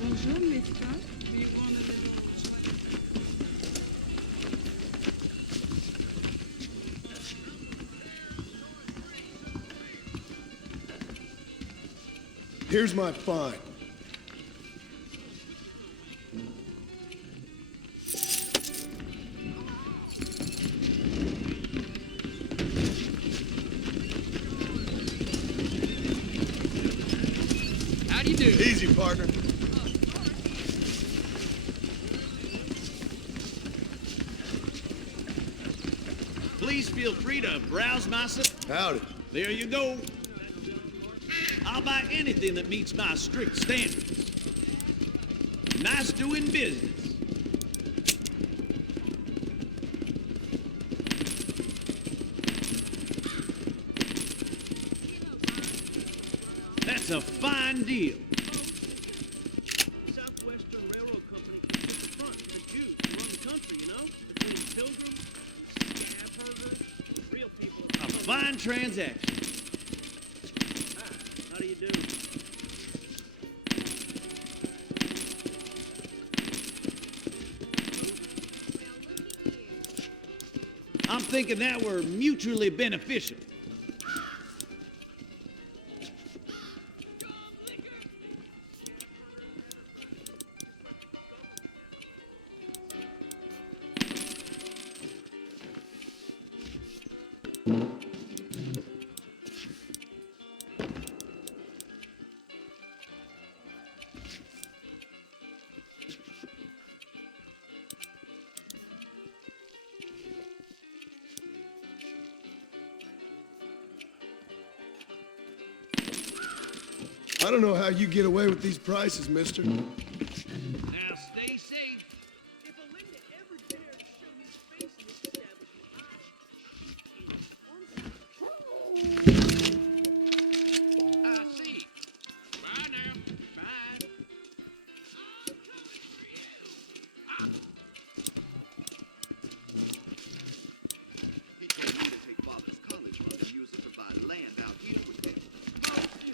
Bonjour, mister. Do you want a little... Here's my fine. How do you do? Easy, partner. Please feel free to browse my... Howdy. There you go. I'll buy anything that meets my strict standards. Nice doing business. That's a fine deal. Southwestern Railroad Company keeps at the front for the Jews who run the country, you know? Between pilgrims, scab herders, real people. A fine transaction. How do you do? I'm thinking that we're mutually beneficial. I don't know how you get away with these prices, mister. Now stay safe. If Olinda ever dared show his face in this establishment, I see. Bye now. Bye. He told me to take Father's college fund and use it to buy land out here with him. He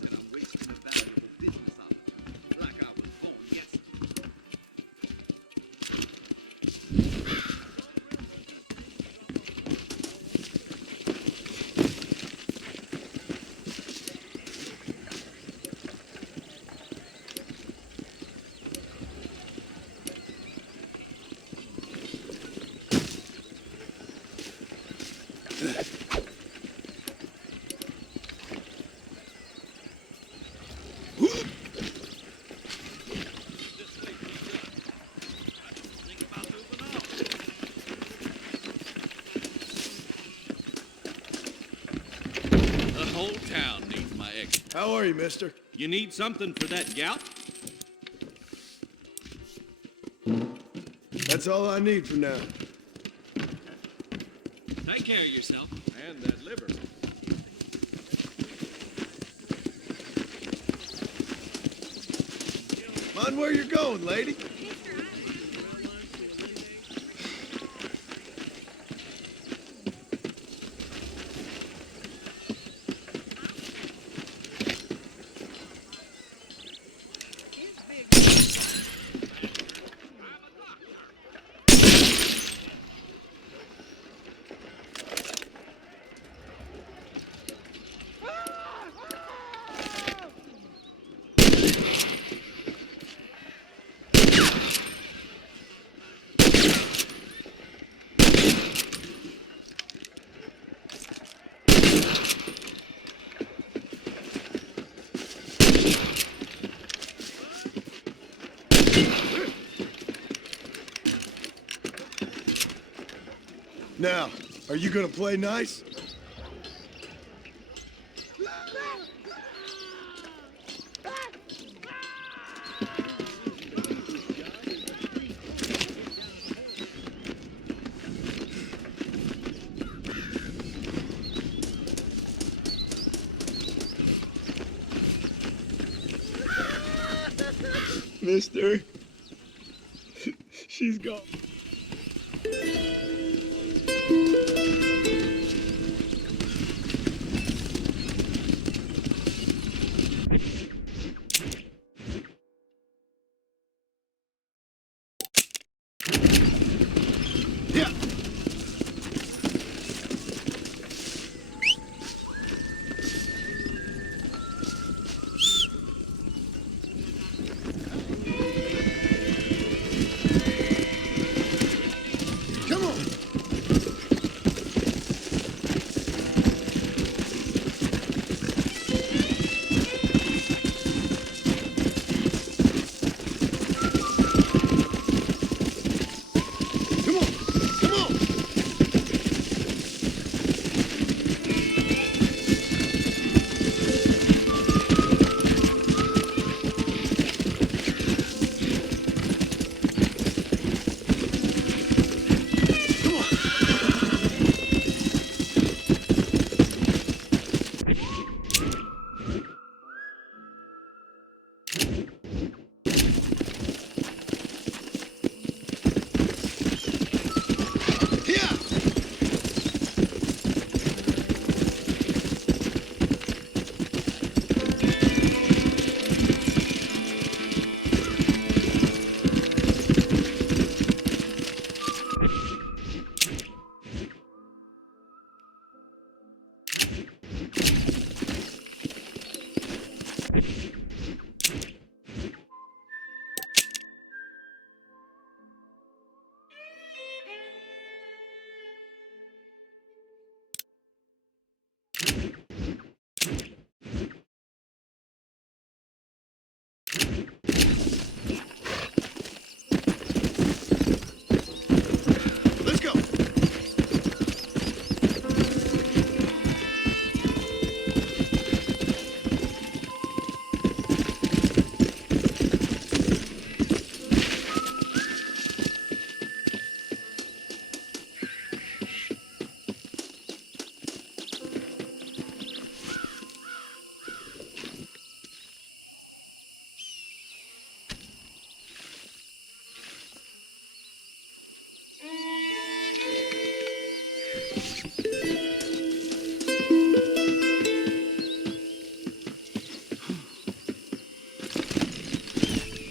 said I'm wasting a valuable business opportunity, like I was born yesterday. The whole town needs my extra. How are you, mister? you need something for that gout? That's all I need for now. Take care of yourself. And that liver. Mind where you're going, lady. Now, are you gonna play nice? Mister, she's gone.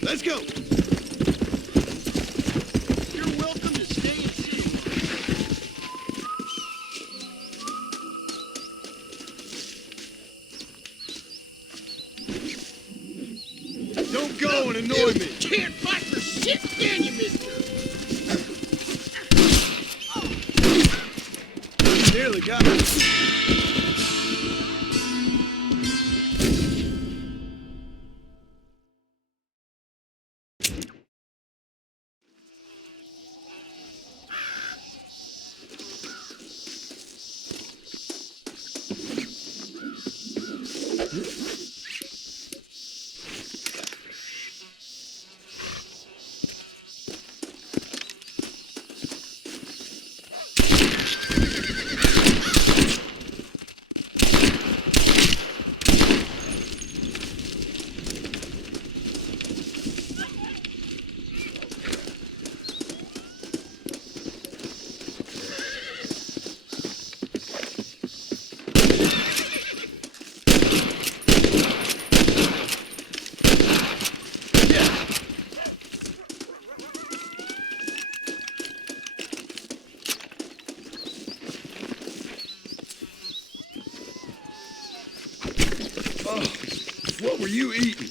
Let's go. You're welcome to stay and sit. Don't go and annoy me. Can't fight for shit, can you, mister? Nearly got me. Oh, what were you eating?